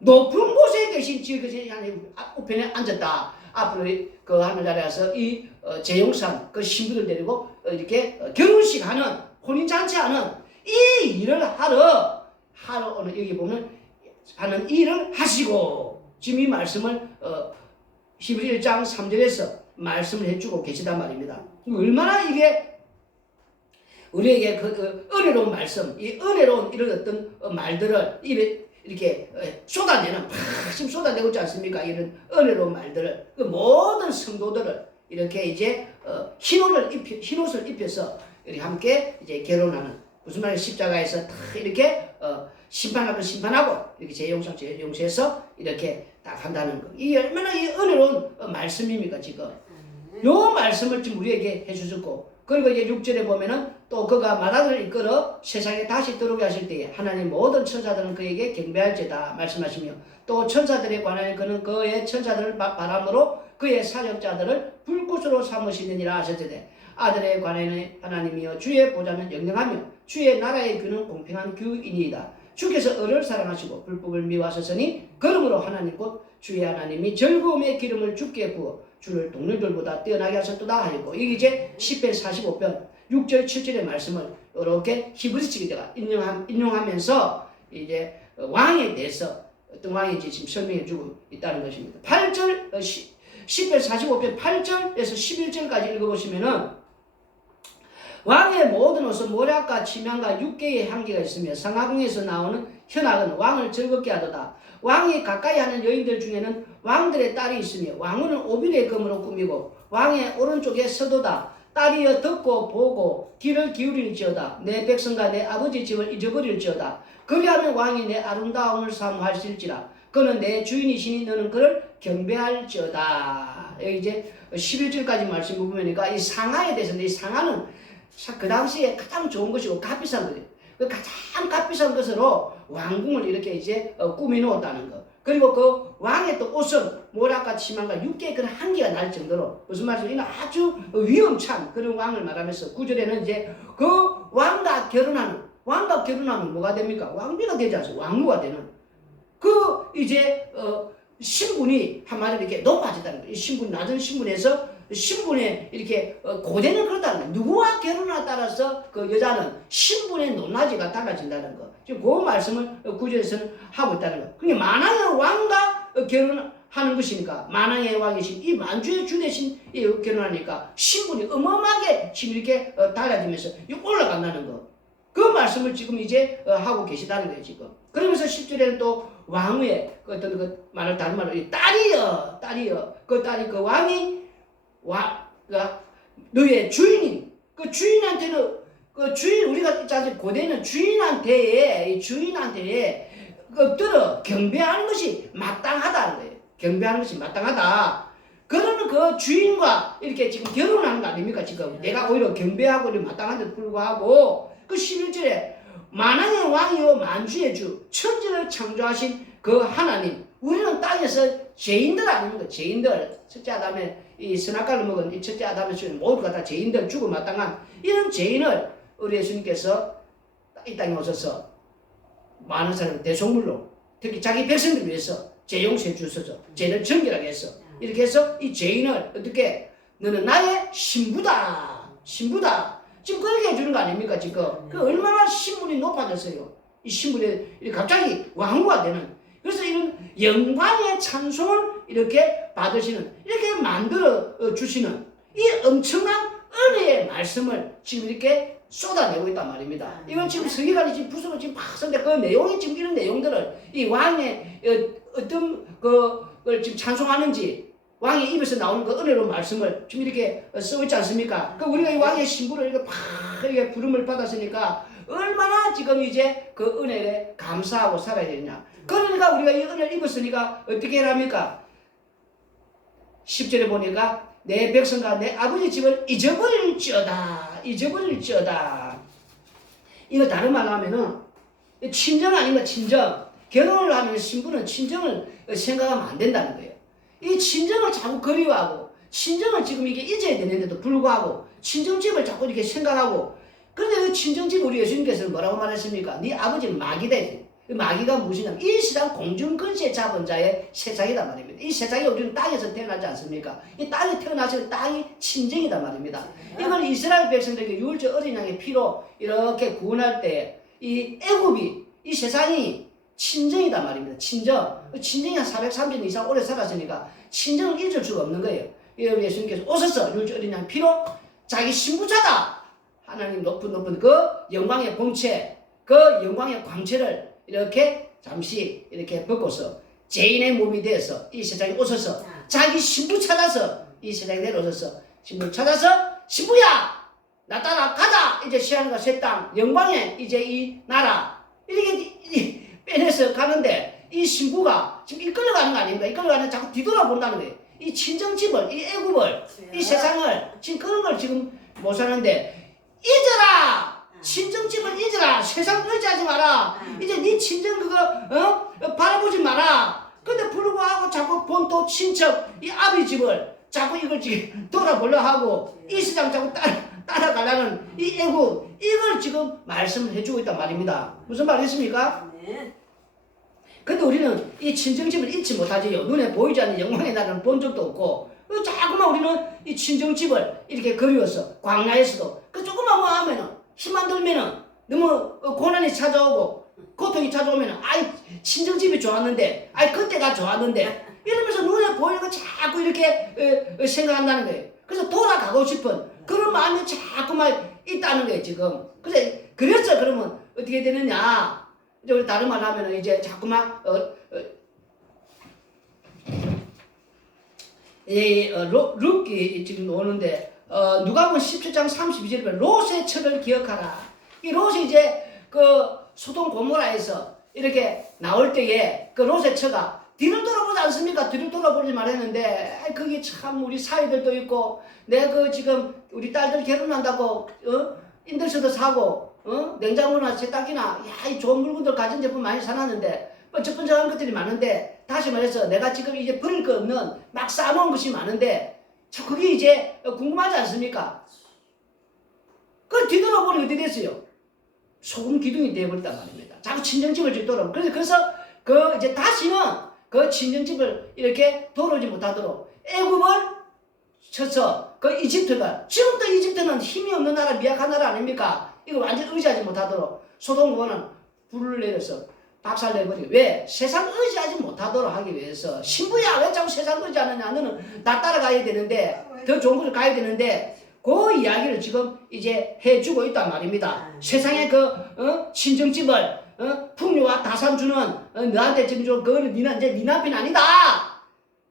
높은 곳에 계신 지극히 하나님 우편에 앉았다. 앞으로 그 하늘나라에 가서 이 재용산 그 신부들 데리고 이렇게 결혼식 하는, 혼인잔치 하는 이 일을 하러 오늘 여기 보면 하는 일을 하시고 지금 이 말씀을 히브리 1장 3절에서 말씀을 해주고 계시단 말입니다. 얼마나 이게 우리에게 그 은혜로운 말씀, 이 은혜로운 이런 어떤 말들을 입에 이렇게 쏟아내는, 지금 쏟아내고 있지 않습니까? 이런 은혜로운 말들을, 그 모든 성도들을 이렇게 이제 흰 옷을 입혀서 이렇게 함께 이제 결혼하는, 무슨 말이에요? 십자가에서 다 이렇게 심판하고 이렇게 죄 용서해서 이렇게 딱 한다는 거. 이 얼마나 이 은혜로운 말씀입니까 지금? 요 말씀을 지금 우리에게 해주셨고, 그리고 이제 6절에 보면은 또 그가 마다들을 이끌어 세상에 다시 들어오게 하실 때에 하나님 모든 천사들은 그에게 경배할지다 말씀하시며, 또 천사들에 관하여 그는 그의 천사들을 바람으로 그의 사역자들을 불꽃으로 삼으시느니라 하셨으되, 아들에 관하여는 하나님이여 주의 보좌는 영영하며 주의 나라의 규는 공평한 규이니이다. 주께서 을을 사랑하시고 불법을 미워하셨으니 그러므로 하나님 곧 주의 하나님이 즐거움의 기름을 주께 부어 주를 동료들보다 뛰어나게 하셨도다 하였고, 이게 이제 시편 45편 6절 7절의 말씀을 이렇게 히브리식에다가 인용하면서 이제 왕에 대해서 어떤 왕인지 지금 설명해 주고 있다는 것입니다. 8절 시편 45편 8절에서 11절까지 읽어보시면은 왕의 모든 옷은 모략과 침향과 육개의 향기가 있으며 상하궁에서 나오는 현악은 왕을 즐겁게 하도다. 왕이 가까이 하는 여인들 중에는 왕들의 딸이 있으며 왕후는 오빌의 금으로 꾸미고 왕의 오른쪽에 서도다. 딸이여 듣고 보고 귀를 기울일지어다. 내 백성과 내 아버지 집을 잊어버릴지어다. 그리하면 왕이 내 아름다움을 사모하실지라. 그는 내 주인이시니 너는 그를 경배할지어다. 여기 이제 11절까지 말씀을 보니까 이 상하에 대해서는, 이 상하는 그 당시에 가장 좋은 것이고 값비싼 거예요. 그 가장 값비싼 것으로 왕궁을 이렇게 이제 꾸미 놓았다는 거. 그리고 그 왕의 또 옷은 모략과 치마가 육개의 그런 향기가 날 정도로, 무슨 말이죠? 이는 아주 위험찬 그런 왕을 말하면서 9절에는 이제 그 왕과 결혼하면 뭐가 됩니까? 왕비가 되지 않습니까? 왕후가 되는 그 이제 신분이 한마디로 이렇게 높아진다는 거예요. 이 신분, 낮은 신분에서 신분에 이렇게 고대는 그렇다는 거예요. 누구와 결혼에 따라서 그 여자는 신분의 높낮이가 달라진다는 거. 지금 그 말씀을 구절에서는 하고 있다는 거. 그러니까 만왕의 왕과 결혼하는 것이니까, 만왕의 왕이신 이 만주의 주 대신 결혼하니까 신분이 어마어마하게 지금 이렇게 달라지면서 올라간다는 거. 그 말씀을 지금 이제 하고 계시다는 거예요, 지금. 그러면서 10절에는 또 왕후의 어떤 그 말을 다른 말로 딸이여 그 딸이 그 왕이 너의 주인인 그 주인한테는 그 주인, 우리가 사실 고대는 주인한테 엎드려 경배하는 것이 마땅하다는 거예요. 경배하는 것이 마땅하다. 그러면 그 주인과 이렇게 지금 결혼하는 거 아닙니까? 지금 내가 오히려 경배하고 마땅한데도 불구하고 그 11절에 만왕의 왕이요 만주의 주 천지를 창조하신 그 하나님, 우리는 땅에서 죄인들 아닙니까? 죄인들. 첫째 아담의 이 선악과를 먹은 이 첫째 아담의 죄인 모두가 다 죄인들, 죽을 마땅한 이런 죄인을 우리 예수님께서 이 땅에 오셔서 많은 사람 대속물로, 특히 자기 백성들 위해서 죄 용서해 주셔서 죄를 정결하게 해서 이렇게 해서 이 죄인을 어떻게, 너는 나의 신부다. 지금 그렇게 해주는 거 아닙니까? 지금 그 얼마나 신분이 높아졌어요. 이 신분이 갑자기 왕후가 되는, 그래서 이런 영광의 찬송을 이렇게 받으시는, 이렇게 만들어 주시는 이 엄청난 은혜의 말씀을 지금 이렇게 쏟아내고 있단 말입니다. 이건 지금 서기관이 지금 부수고 지금 막 썼는데 그 내용이 지금 이런 내용들을 이 왕의 어떤 그걸 지금 찬송하는지, 왕의 입에서 나오는 그 은혜로운 말씀을 지금 이렇게 쓰고 있지 않습니까? 그 우리가 이 왕의 신부를 이렇게 팍 이렇게 부름을 받았으니까 얼마나 지금 이제 그 은혜에 감사하고 살아야 되느냐. 그러니까 우리가 이 은혜를 입었으니까 어떻게 해야 합니까? 10절에 보니까 내 백성과 내 아버지 집을 잊어버릴지어다. 이거 다른 말로 하면은 친정 아닌가, 친정. 결혼을 하면 신부는 친정을 생각하면 안 된다는 거예요. 이 친정을 자꾸 그리워하고, 친정을 지금 이게 잊어야 되는데도 불구하고 친정집을 자꾸 이렇게 생각하고, 그런데 그 친정집 우리 예수님께서는 뭐라고 말했습니까? 네 아버지는 마귀다. 마귀가 무엇이냐면 이 세상 공중근세 잡은 자의 세상이다 말입니다. 이 세상에 우리는 땅에서 태어나지 않습니까? 이 땅에 태어나서 땅이 친정이다 말입니다. 이걸 이스라엘 백성들에게 유월절 어린 양의 피로 이렇게 구원할 때 이 애굽이, 이 세상이 친정이다 말입니다. 친정이 한 430년 이상 오래 살았으니까 친정을 잊을 수가 없는 거예요. 예수님께서 오셔서 유월절 어린 양 피로 자기 신부자다. 하나님 높은 그 영광의 본체, 그 영광의 광채를 이렇게 잠시 이렇게 벗고서 죄인의 몸이 되어서 이 세상에 오셔서 자기 신부 찾아서 이 세상에 내려오셔서 신부를 찾아서, 신부야 나 따라 가자. 이제 시한과 새 땅 영광의 이제 이 나라 이렇게 빼내서 가는데, 이 신부가 지금 이끌려가는 거 아닙니까? 이끌려가는, 자꾸 뒤돌아본다는 거예요. 이 친정집을, 이 애굽을, 이 세상을 지금 그런 걸 지금 못 사는데, 잊어라! 친정집을 잊어라! 세상 의지하지 마라! 이제 네 친정 바라보지 마라! 근데 불구하고 자꾸 본토 친척, 이 아비 집을 자꾸 이걸 지금 돌아보려 하고, 이 세상 자꾸 따라가려는 이 애국, 이걸 지금 말씀을 해주고 있단 말입니다. 무슨 말이겠습니까? 근데 우리는 이 친정집을 잊지 못하지요. 눈에 보이지 않는 영광의 나라는 본 적도 없고, 자꾸만 우리는 이 친정집을 이렇게 그리워서 광야에서도 그 조금만 뭐 하면은 힘 안 들면은 너무 고난이 찾아오고 고통이 찾아오면은 아이 친정집이 좋았는데 아이 그때가 좋았는데 이러면서 눈에 보이는 거 자꾸 이렇게 생각한다는 거예요. 그래서 돌아가고 싶은 그런 마음이 자꾸만 있다는 거예요 지금. 그래서 그러면 어떻게 되느냐? 이제 우리 다른 말 하면은 이제 자꾸만 룻기 지금 오는데 누가복음 17장 32절에 보면 롯의 처를 기억하라. 이 롯이 이제 그 소돔 고모라에서 이렇게 나올 때에 그 롯의 처가 뒤를 돌아보지 않습니까? 뒤를 돌아보지 말했는데 거기 참 우리 사위들도 있고 내가 그 지금 우리 딸들 결혼한다고 인들스도 사고 냉장고나 세탁기나 이 좋은 물건들 가전 제품 많이 사놨는데 번쩍번쩍한 것들이 많은데 다시 말해서 내가 지금 이제 버릴 거 없는 막 쌓아놓은 것이 많은데 참 그게 이제 궁금하지 않습니까? 그걸 뒤돌아보니 어떻게 됐어요? 소금 기둥이 되어버렸단 말입니다. 자꾸 친정집을 뒤돌아보고 그래서 그 이제 다시는 그 친정집을 이렇게 돌아오지 못하도록 애굽을 쳐서 그 이집트가 지금도 이집트는 힘이 없는 나라 미약한 나라 아닙니까? 이거 완전 의지하지 못하도록 소돔 고모는 불을 내려서 박살내버리고 왜? 세상 의지하지 못하도록 하기 위해서 신부야 왜 자꾸 세상 의지하느냐 너는 나 따라가야 되는데 더 좋은 곳을 가야 되는데 그 이야기를 지금 이제 해주고 있단 말입니다. 세상에 그 친정집을 풍요와 다산 주는 너한테 지금 좀 그거는 니는 이제 네 남편 아니다.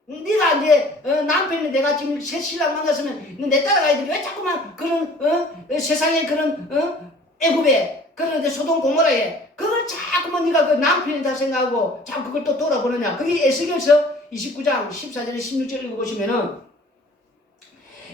네가 이제 남편이 내가 지금 새 신랑 만났으면 내 따라가야 돼. 왜 자꾸만 그런 세상에 그런 애굽에 그런 이제 소돔 고모라에 그걸 자꾸만 네가 그 남편이다 생각하고 자꾸 그걸 또 돌아보느냐. 그게 에스겔서 29장 14절에 16절 읽어보시면은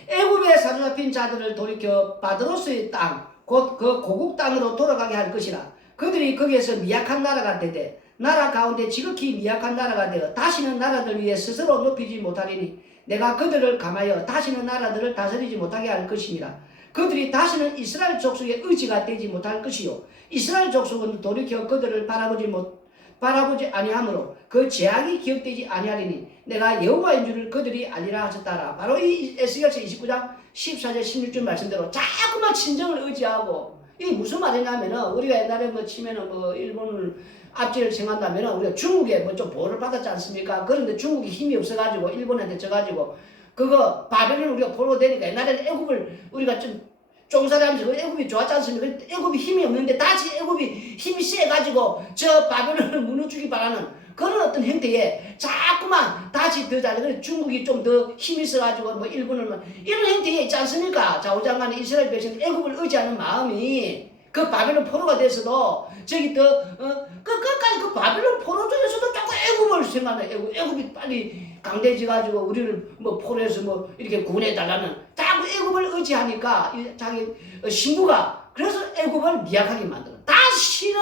애굽에 사로잡힌 자들을 돌이켜 바드로스의 땅 곧 그 고국 땅으로 돌아가게 할 것이라. 그들이 거기에서 미약한 나라가 되되 나라 가운데 지극히 미약한 나라가 되어 다시는 나라들 위에 스스로 높이지 못하리니 내가 그들을 감하여 다시는 나라들을 다스리지 못하게 할 것이니라. 그들이 다시는 이스라엘 족속의 의지가 되지 못할 것이요 이스라엘 족속은 돌이켜 그들을 바라보지 아니하므로 그 제약이 기억되지 아니하리니 내가 여호와인 줄을 그들이 알리라 하셨다라. 바로 이 에스겔서 29장 14절 16절 말씀대로 자꾸만 친정을 의지하고 이게 무슨 말이냐면은 우리가 옛날에 뭐 치면은 뭐 일본을 앞지를 생각한다면은 우리가 중국에 뭐 좀 보호를 받았지 않습니까? 그런데 중국이 힘이 없어가지고 일본한테 져가지고 그거 바벨론 우리가 포로 되니까 옛날에는 애굽을 우리가 좀 쫑살이 하면서 애굽이 좋았지 않습니까? 애굽이 힘이 없는데 다시 애굽이 힘이 세가지고 저 바벨론을 무너뜨기 바라는 그런 어떤 형태에 자꾸만 다시 더 잘해. 중국이 좀 더 힘이 있어가지고 뭐 일본을 이런 형태에 있지 않습니까? 좌우장간에 이스라엘 백성 애굽을 의지하는 마음이 그 바벨론 포로가 돼서도 저기 끝까지 그 바벨론 포로 중에서도 자꾸 애굽을 생각해. 애굽이 빨리 강대지가지고 우리를 뭐 포로해서 뭐 이렇게 구원해달라는 자꾸 애굽을 의지하니까 자기 신부가 그래서 애굽을 미약하게 만들어. 다시는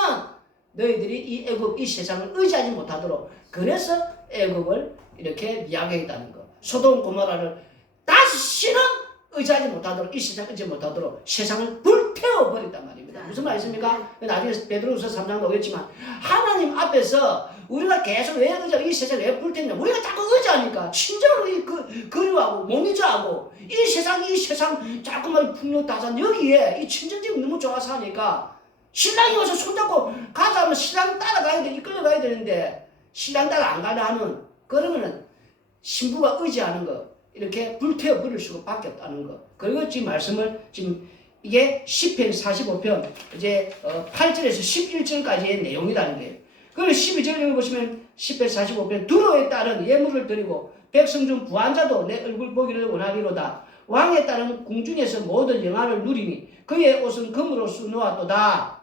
너희들이 이 애굽 이 세상을 의지하지 못하도록 그래서 애굽을 이렇게 미약하게 했다는 거. 소돔 고모라를 다시는 의지하지 못하도록 이 세상 의지 못하도록 세상을 불태워 버렸단 말입니다. 무슨 말이십니까? 나중에 베드로후서 3장도 오겠지만 하나님 앞에서 우리가 계속 왜 이 세상을 왜 불태우냐? 우리가 자꾸 의지하니까 친정을 그리워하고 못 잊어하고 이 세상 자꾸만 풍요다산 여기에 이 친정집이 너무 좋아서 하니까 신랑이 와서 손잡고 가자 하면 신랑 따라가야 돼, 이끌려가야 되는데 신랑 따라 안 가려 하는 그러면은 신부가 의지하는 거 이렇게 불태워 버릴 수밖에 없다는 거. 그리고 지금 말씀을 지금 이게 시편 45편 이제 8절에서 11절까지의 내용이라는 거예요. 그리고 12절 읽어보시면 시편 45편 두로에 따른 예물을 드리고 백성 중 부한자도 내 얼굴 보기를 원하리로다. 왕에 따른 궁중에서 모든 영화를 누리니 그의 옷은 금으로 수놓았도다.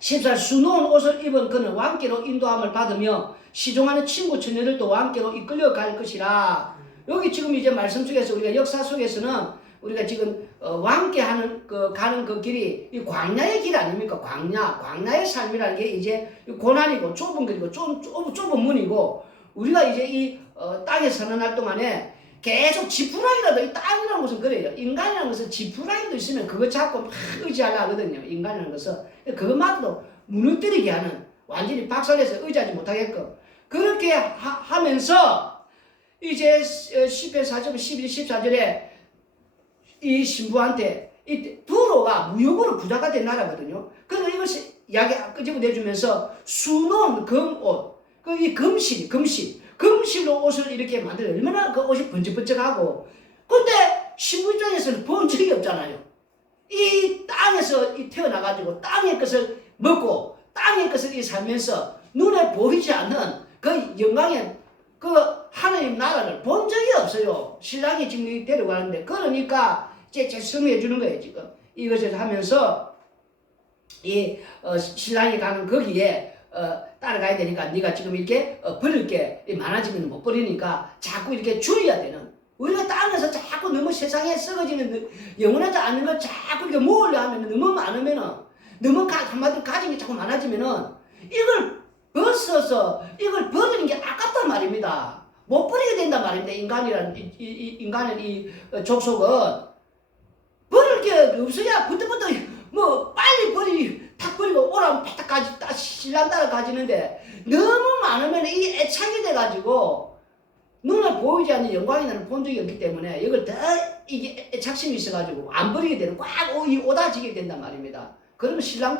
14절 수놓은 옷을 입은 그는 왕께로 인도함을 받으며 시종하는 친구 처녀들도 왕께로 이끌려 갈 것이라. 여기 지금 이제 말씀 속에서 우리가 역사 속에서는 우리가 지금 왕께 하는 가는 그 길이 이 광야의 길 아닙니까? 광야의 삶이라는 게 이제 고난이고 좁은 길이고 좁은 문이고 우리가 이제 이 땅에 사는 날 동안에 계속 지푸라기라도 이 땅이라는 것은 그래요. 인간이라는 것은 지푸라기도 있으면 그거 잡고 막 의지하려 하거든요. 인간이라는 것은 그것만도 무너뜨리게 하는 완전히 박살내서 의지하지 못하게끔 그렇게 하면서 이제 시편 4장 11, 14절에 이 신부한테 이 두로가 무역으로 부자가 된 나라거든요. 그러니까 이것을 이야기 끄집어 내주면서 수놓은 금옷, 이 금실로 옷을 이렇게 만들어 얼마나 그 옷이 번쩍번쩍하고. 근데 신부 입장에서는 본 적이 없잖아요. 이 땅에서 태어나가지고 땅의 것을 먹고 땅의 것을 살면서 눈에 보이지 않는 그 영광의 그 하나님 나라를 본 적이 없어요. 신랑이 지금 데려가는데, 그러니까 이제 설명해 주는 거예요. 지금 이것을 하면서 신랑이 가는 거기에 따라가야 되니까 네가 지금 이렇게 버릴 게 많아지면 못 버리니까 자꾸 이렇게 줄여야 되는. 우리가 땅에서 자꾸 너무 세상에 썩어지는 영원하지 않는 걸 자꾸 이렇게 모으려 하면 너무 많으면은, 너무 한마디로 가진 게 자꾸 많아지면은 이걸 벗어서 이걸 버리는 게 아깝단 말입니다. 못 버리게 된단 말입니다. 인간의 족속은 버릴 게 없어야 부터부터 뭐 빨리 탁 버리고 오라면 바닥까지 신랑 따라 가지는데, 너무 많으면 이 애착이 돼가지고 눈에 보이지 않는 영광이 나는 본 적이 없기 때문에 이걸 더 이게 애착심이 있어가지고 안 버리게 되는, 꽉 오다지게 된단 말입니다. 그러면 신랑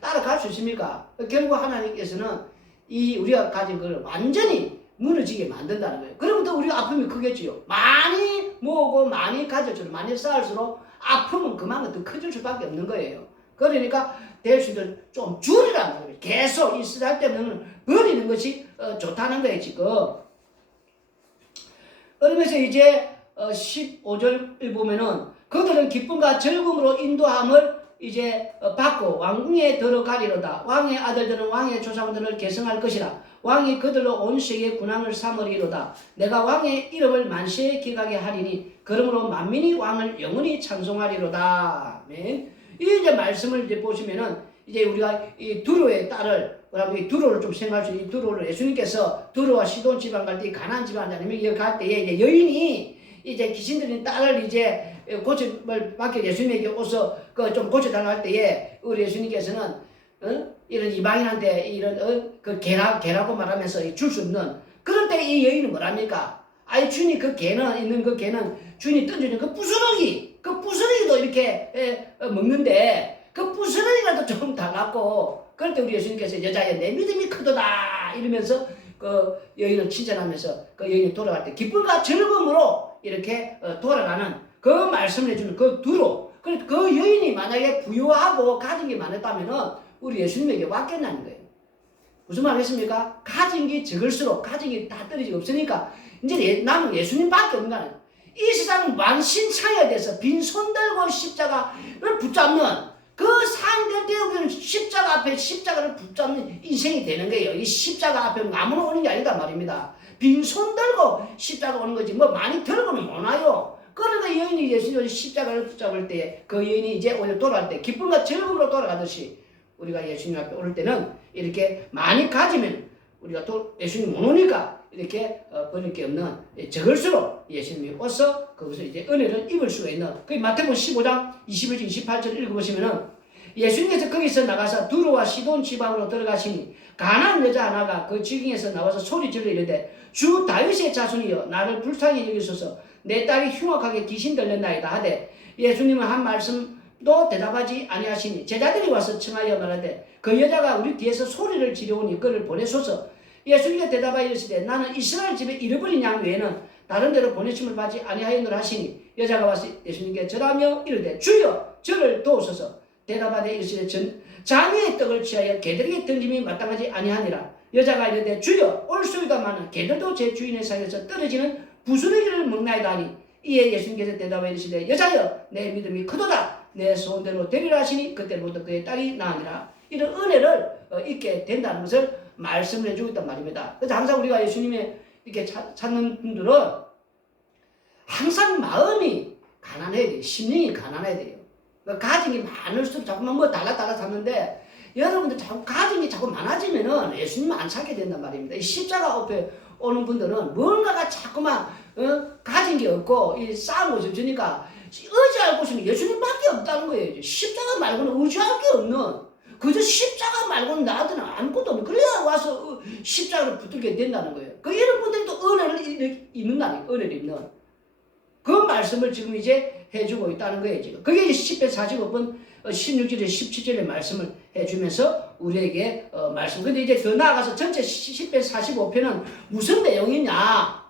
따라갈 수 있습니까? 결국 하나님께서는 우리가 가진 걸 완전히 무너지게 만든다는 거예요. 그러면 더 우리가 아픔이 크겠지요. 많이 모으고 많이 가질수록, 많이 쌓을수록 아픔은 그만큼 더 커질 수밖에 없는 거예요. 그러니까 될 수 있도록 좀 줄이라는 거예요. 계속 이 쓰다 때문에 버리는 것이 좋다는 거예요, 지금. 그러면서 이제 15절 보면은 그들은 기쁨과 즐거움으로 인도함을 이제 받고 왕궁에 들어가리로다. 왕의 아들들은 왕의 조상들을 계승할 것이라. 왕이 그들로 온 세계의 군왕을 삼으리로다. 내가 왕의 이름을 만세에 기가게 하리니 그러므로 만민이 왕을 영원히 찬송하리로다. 아멘. 이제 말씀을 이제 보시면은 이제 우리가 이 두로의 딸을, 이 두로를 좀 생각할 수 있는, 이 두로를 예수님께서 두로와 시돈 지방 갈 때, 가나안 지방 아니면 여기 갈 때에 이제 여인이 이제 귀신 들린 딸을 이제 고침을 맡겨 예수님에게 오서 좀 고쳐달라 할 때에 우리 예수님께서는 이런 이방인한테 이런 그 개라고 말하면서 줄 수 없는, 그럴 때 이 여인은 뭐랍니까? 아이 주님 그 개는 있는 그 개는 주님 던져주는 그 부스러기도 이렇게 먹는데 그 부스러기라도 좀 달라고. 그럴 때 우리 예수님께서 여자여 내 믿음이 크도다 이러면서 그 여인을 칭찬하면서 그 여인이 돌아갈 때 기쁨과 즐거움으로 이렇게 돌아가는 그 말씀을 해주는 그 두로. 그래서 그 여인이 만약에 부유하고 가진 게 많았다면은 우리 예수님에게 왔겠냐는 거예요. 무슨 말이겠습니까? 가진 게 적을수록 가진 게 다 떨어지고 없으니까 이제 남은 예수님밖에 없는 거예요. 이 세상 만신창에 대해서 빈손 들고 십자가를 붙잡는 그 상될 때 우리는 십자가 앞에 십자가를 붙잡는 인생이 되는 거예요. 이 십자가 앞에 아무나 오는 게 아니다 말입니다. 빈손 들고 십자가 오는 거지 뭐 많이 들고는 못 와요. 그러니까 여인이 예수님이 십자가를 붙잡을 때 그 여인이 이제 오늘 돌아갈 때 기쁨과 즐거움으로 돌아가듯이 우리가 예수님 앞에 올 때는 이렇게 많이 가지면 우리가 또 예수님 못 오니까 이렇게 버릴 게 없는 적을수록 예수님이 와서 거기서 이제 은혜를 입을 수가 있는, 그 마태복음 15장 21절 28절 읽어보시면은 예수님께서 거기서 나가서 두로와 시돈 지방으로 들어가시니 가난한 여자 하나가 그 지경에서 나와서 소리 질러 이르되 주 다윗의 자손이여 나를 불쌍히 여기소서 내 딸이 흉악하게 귀신 들렸나이다 하되 예수님은 한 말씀도 대답하지 아니하시니 제자들이 와서 청하여 말하되 그 여자가 우리 뒤에서 소리를 지르오니 그를 보내소서. 예수님께 대답하여 이르시되 나는 이스라엘 집에 잃어버린 양 외에는 다른 데로 보내심을 받지 아니하였노라 하시니 여자가 와서 예수님께 절하며 이르되 주여 저를 도우소서. 대답하되 이르시되 장의의 떡을 취하여 개들에게 던짐이 마땅하지 아니하니라. 여자가 이르되 주여 올소이다마는 개들도 제 주인의 상에서 떨어지는 부스러기를 먹나이다 하니 이에 예수님께서 대답하여 이르시되 여자여 내 믿음이 크도다 내 소원대로 되리라 하시니 그때부터 그의 딸이 나으니라. 이런 은혜를 잊게 된다는 것을 말씀을 해주고 있단 말입니다. 그래서 항상 우리가 예수님의 이렇게 찾는 분들은 항상 마음이 가난해야 돼요. 심령이 가난해야 돼요. 가진 게 많을수록 자꾸만 뭐 달라 샀는데 여러분들 자꾸 가진 게 자꾸 많아지면은 예수님 안 찾게 된단 말입니다. 이 십자가 앞에 오는 분들은 뭔가가 자꾸만 가진 게 없고 이 쌓은 곳이 없으니까 의지할 곳은 예수님밖에 없다는 거예요. 십자가 말고는 의지할 게 없는, 그저 십자가 말고는 나한테는 아무것도 없는 그래야 와서 십자가를 붙들게 된다는 거예요. 그 이런 분들이 또 은혜를 입는다는 거예요. 은혜를 입는 그 말씀을 지금 이제 해주고 있다는 거예요. 지금 그게 이제 10편 45편 16절에 17절의 말씀을 해주면서 우리에게 말씀. 근데 이제 더 나아가서 전체 10편 45편은 무슨 내용이냐?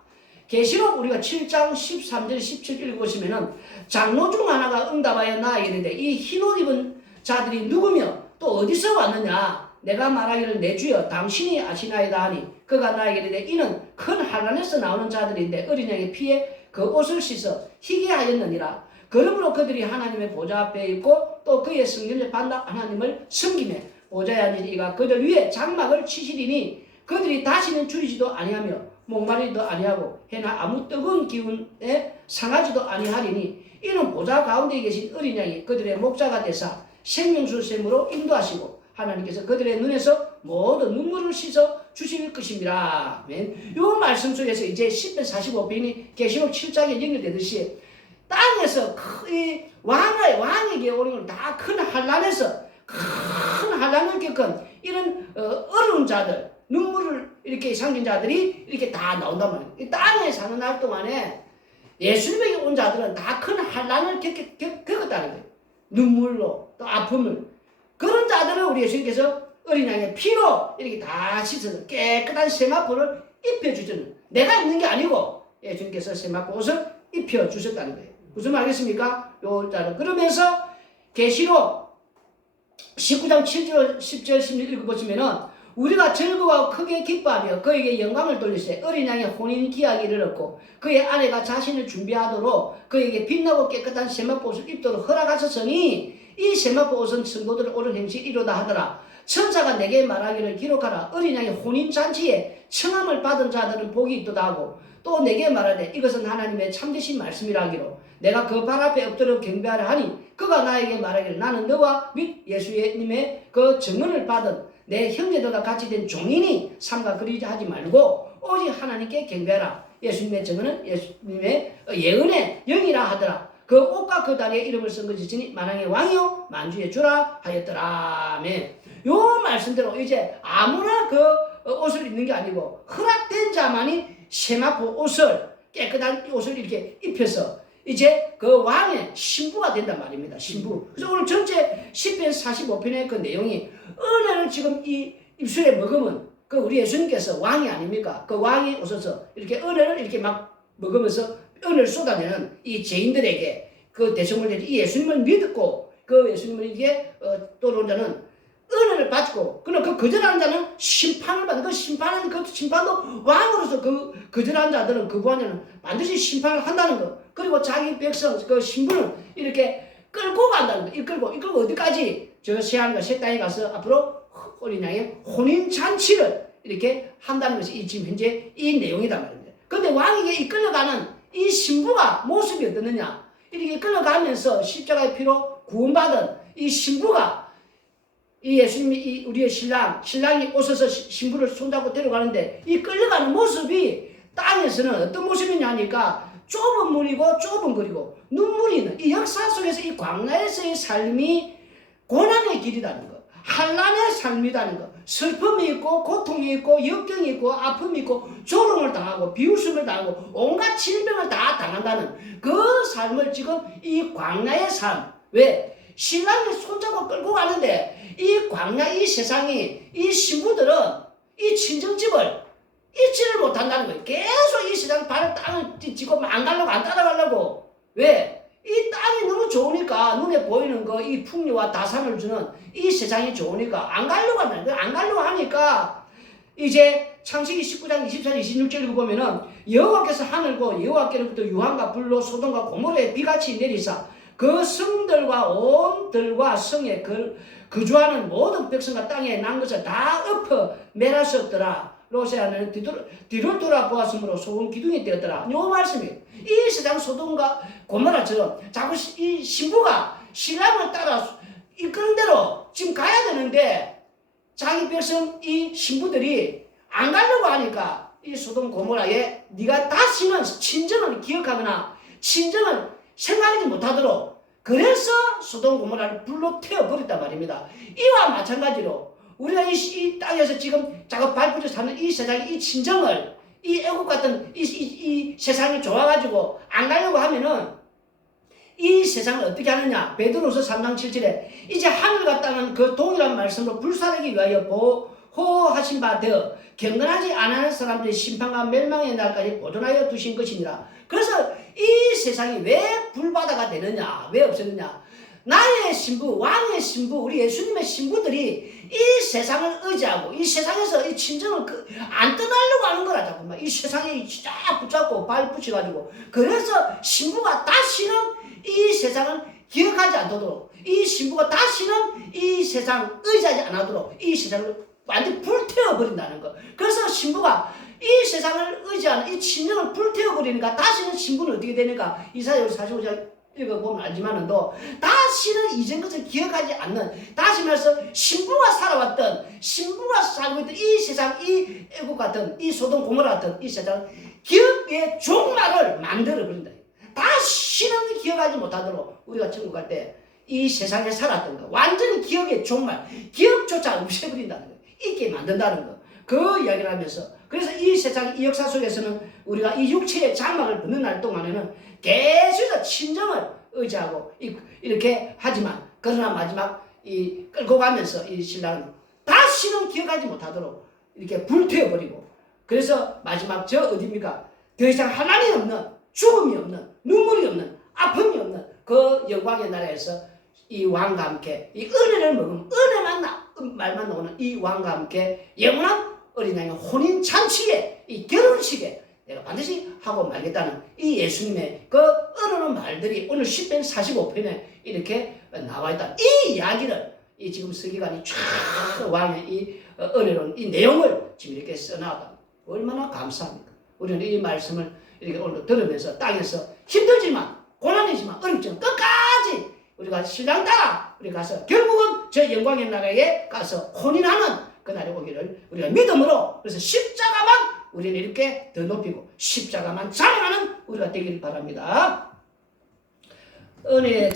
계시록 우리가 7장 13절 17절 읽어보시면은 장로 중 하나가 응답하여 나에게 이르되 이 흰옷 입은 자들이 누구며 또 어디서 왔느냐? 내가 말하기를 내 주여 당신이 아시나이다 하니 그가 나에게 이르되 이는 큰 환난에서 나오는 자들인데 어린 양의 피에 그 옷을 씻어 희게 하였느니라. 그러므로 그들이 하나님의 보좌 앞에 있고 또 그의 성전에 반다 하나님을 섬기며 보좌에 앉은 이가 그들 위에 장막을 치시리니 그들이 다시는 줄이지도 아니하며 목마르지도 아니하고 해나 아무 뜨거운 기운에 상하지도 아니하리니 이는 보좌 가운데 계신 어린 양이 그들의 목자가 되사 생명수 샘으로 인도하시고 하나님께서 그들의 눈에서 모든 눈물을 씻어 주실 것입니다. 아멘. 이 말씀 속에서 이제 10편 45편이 계시록 7장에 연결되듯이 땅에서 이 왕에게 오는 건 다 큰 환난에서 큰 환난을 겪은 이런 어려운 자들, 눈물을 이렇게 삼긴 자들이 이렇게 다 나온단 말이에요. 이 땅에 사는 날 동안에 예수님에게 온 자들은 다 큰 환난을 겪었다는 거예요. 눈물로 또 아픔을. 그런 자들은 우리 예수님께서 어린 양의 피로 이렇게 다 씻어서 깨끗한 세마포를 입혀주시는, 내가 입는 게 아니고 예수님께서 세마포 옷을 입혀주셨다는 거예요. 무슨 말이겠습니까? 요자는 그러면서 계시록 19장 7절 10절 16절 읽어보시면은 우리가 즐거워 크게 기뻐하며 그에게 영광을 돌리세 어린 양의 혼인 기약이 이르렀고 그의 아내가 자신을 준비하도록 그에게 빛나고 깨끗한 세마포 옷을 입도록 허락하셨으니 이 세마포 옷은 성도들의 옳은 행실이 이루다 하더라. 천사가 내게 말하기를 기록하라. 어린 양의 혼인 잔치에 청함을 받은 자들은 복이 있도다 하고 또 내게 말하되 이것은 하나님의 참되신 말씀이라 하기로 내가 그 발 앞에 엎드려 경배하라 하니 그가 나에게 말하기를 나는 너와 및 예수님의 그 증언을 받은 내 형제들과 같이 된 종이니 삼가 그리 하지 말고 오직 하나님께 경배하라. 예수님의 증언은 예수님의 예언의 영이라 하더라. 그 옷과 그 다리에 이름을 쓴 것이니 만왕의 왕이요 만주의 주라 하였더라. 아멘. 요 말씀대로 이제 아무나 그 옷을 입는 게 아니고 허락된 자만이 세마포 옷을 깨끗한 옷을 이렇게 입혀서 이제 그 왕의 신부가 된단 말입니다. 신부. 그래서 오늘 전체 10편 45편의 그 내용이 은혜를 지금 이 입술에 머금은 그 우리 예수님께서 왕이 아닙니까? 그 왕이 오셔서 이렇게 은혜를 이렇게 막 먹으면서 은혜를 쏟아내는 이 죄인들에게 그 대성물들이 이 예수님을 믿고 그 예수님을 이게 또는 자는 은혜를 받고 그러나 그 거절하는 자는 심판을 받는 그 심판도 왕으로서 그 거절하는 자들은 그 부하자는 반드시 심판을 한다는 거. 그리고 자기 백성 그 신분을 이렇게 끌고 간다는 거. 이끌고 어디까지 저 새하늘과 새 땅에 가서 앞으로 어린 양의 혼인 잔치를 이렇게 한다는 것이 지금 현재 이 내용이란 말입니다. 그런데 왕에게 이끌려가는 이 신부가 모습이 어떻느냐? 이렇게 이끌려가면서 십자가의 피로 구원받은 이 신부가 이 예수님이 우리의 신랑이 오셔서 신부를 손잡고 데려가는데 이 끌려가는 모습이 땅에서는 어떤 모습이냐 하니까 좁은 문이고 좁은 거리고 눈물이 있는 이 역사 속에서 이 광야에서의 삶이 고난의 길이라는 거, 환난의 삶이라는 거, 슬픔이 있고 고통이 있고 역경이 있고 아픔이 있고 조롱을 당하고 비웃음을 당하고 온갖 질병을 다 당한다는 그 삶을 지금 이 광야의 삶. 왜? 신랑이 손잡고 끌고 가는데 이 광야 이 세상이 이 신부들은 이 친정집을 잊지를 못한다는 거예요. 계속 이 세상 발을 땅을 딛고 안 가려고 안 따라가려고. 왜? 이 땅이 너무 좋으니까 눈에 보이는 거 이 풍요와 다산을 주는 이 세상이 좋으니까 안 가려고 한다는 거예요. 안 가려고 하니까 이제 창세기 19장 24절 26절 읽어보면은 여호와께서 하늘고 여호와께로부터 유황과 불로 소돔과 고모라에 비같이 내리사 그 성들과 온 들과 성에 거주하는 모든 백성과 땅에 난 것을 다 엎어 매라셨더라. 로세아는 뒤를 돌아보았으므로 소금 기둥이 되었더라. 요 말씀이에요. 이 세상 소돔과 고모라처럼 자꾸 이 신부가 신랑을 따라 이끄는 대로 지금 가야 되는데 자기 백성 이 신부들이 안 가려고 하니까 이 소돔 고모라에 네가 다시는 친정을 기억하거나 친정을 생각하지 못하도록 그래서 소돔 고모라를 불로 태워버렸단 말입니다. 이와 마찬가지로 우리가 이 땅에서 지금 작업 밟으려 사는 이 세상의 이 친정을 이 애국 같은 이 세상이 좋아가지고 안 가려고 하면은 이 세상을 어떻게 하느냐. 베드로서 3장 7절에 이제 하늘과 땅은 그 동일한 말씀으로 불사르기 위하여 보호하신 바 되어 경건하지 않은 사람들의 심판과 멸망의 날까지 보존하여 두신 것이니라. 그래서 이 세상이 왜 불바다가 되느냐, 왜 없었느냐. 나의 신부, 왕의 신부, 우리 예수님의 신부들이 이 세상을 의지하고 이 세상에서 이 친정을 안 떠나려고 하는 거라. 자꾸만 이 세상에 쫙 붙잡고 발 붙여가지고. 그래서 신부가 다시는 이 세상을 기억하지 않도록, 이 신부가 다시는 이 세상 의지하지 않도록 이 세상을 완전히 불태워버린다는 거. 그래서 신부가 이 세상을 의지하는 이 친정을 불태워버리니까 다시는 신부는 어떻게 되는가. 이사야 45장 읽어보면 알지만은도 다시는 이전 것을 기억하지 않는, 다시 말해서 신부가 살아왔던, 신부가 살고 있던 이 세상, 이 애국 같은, 이 소돔 고모라 같은 이 세상 기억의 종말을 만들어버린다. 다시는 기억하지 못하도록 우리가 천국 갈 때 이 세상에 살았던 거 완전히 기억의 종말, 기억조차 없애버린다는 거, 잊게 만든다는 거, 그 이야기를 하면서, 그래서 이 세상 이 역사 속에서는 우리가 이 육체의 장막을 벗는 날 동안에는 계속해서 친정을 의지하고 이렇게 하지만, 그러나 마지막 이 끌고 가면서 이 신랑은 다시는 기억하지 못하도록 이렇게 불태워버리고, 그래서 마지막 저 어디입니까? 더 이상 하나님 없는, 죽음이 없는, 눈물이 없는, 아픔이 없는 그 영광의 나라에서 이 왕과 함께 이 은혜를 먹으면, 은혜만 말만 나오는 이 왕과 함께 영원한 어린 양의 혼인 잔치에, 이 결혼식에 내가 반드시 하고 말겠다는 이 예수님의 그 은혜로운 말들이 오늘 시편 45편에 이렇게 나와 있다. 이 이야기를 이 지금 서기관이 쫙 왕의 이 은혜로운 이 내용을 지금 이렇게 써놨다. 얼마나 감사합니까? 우리는 이 말씀을 이렇게 오늘 들으면서 땅에서 힘들지만, 고난이지만, 어렵지만 끝까지 우리가 신랑 따라 우리 가서 결국은 저 영광의 나라에 가서 혼인하는 그날이 오기를 우리가 믿음으로, 그래서 십자가만 우리는 이렇게 더 높이고 십자가만 자랑하는 우리가 되기를 바랍니다. 은혜의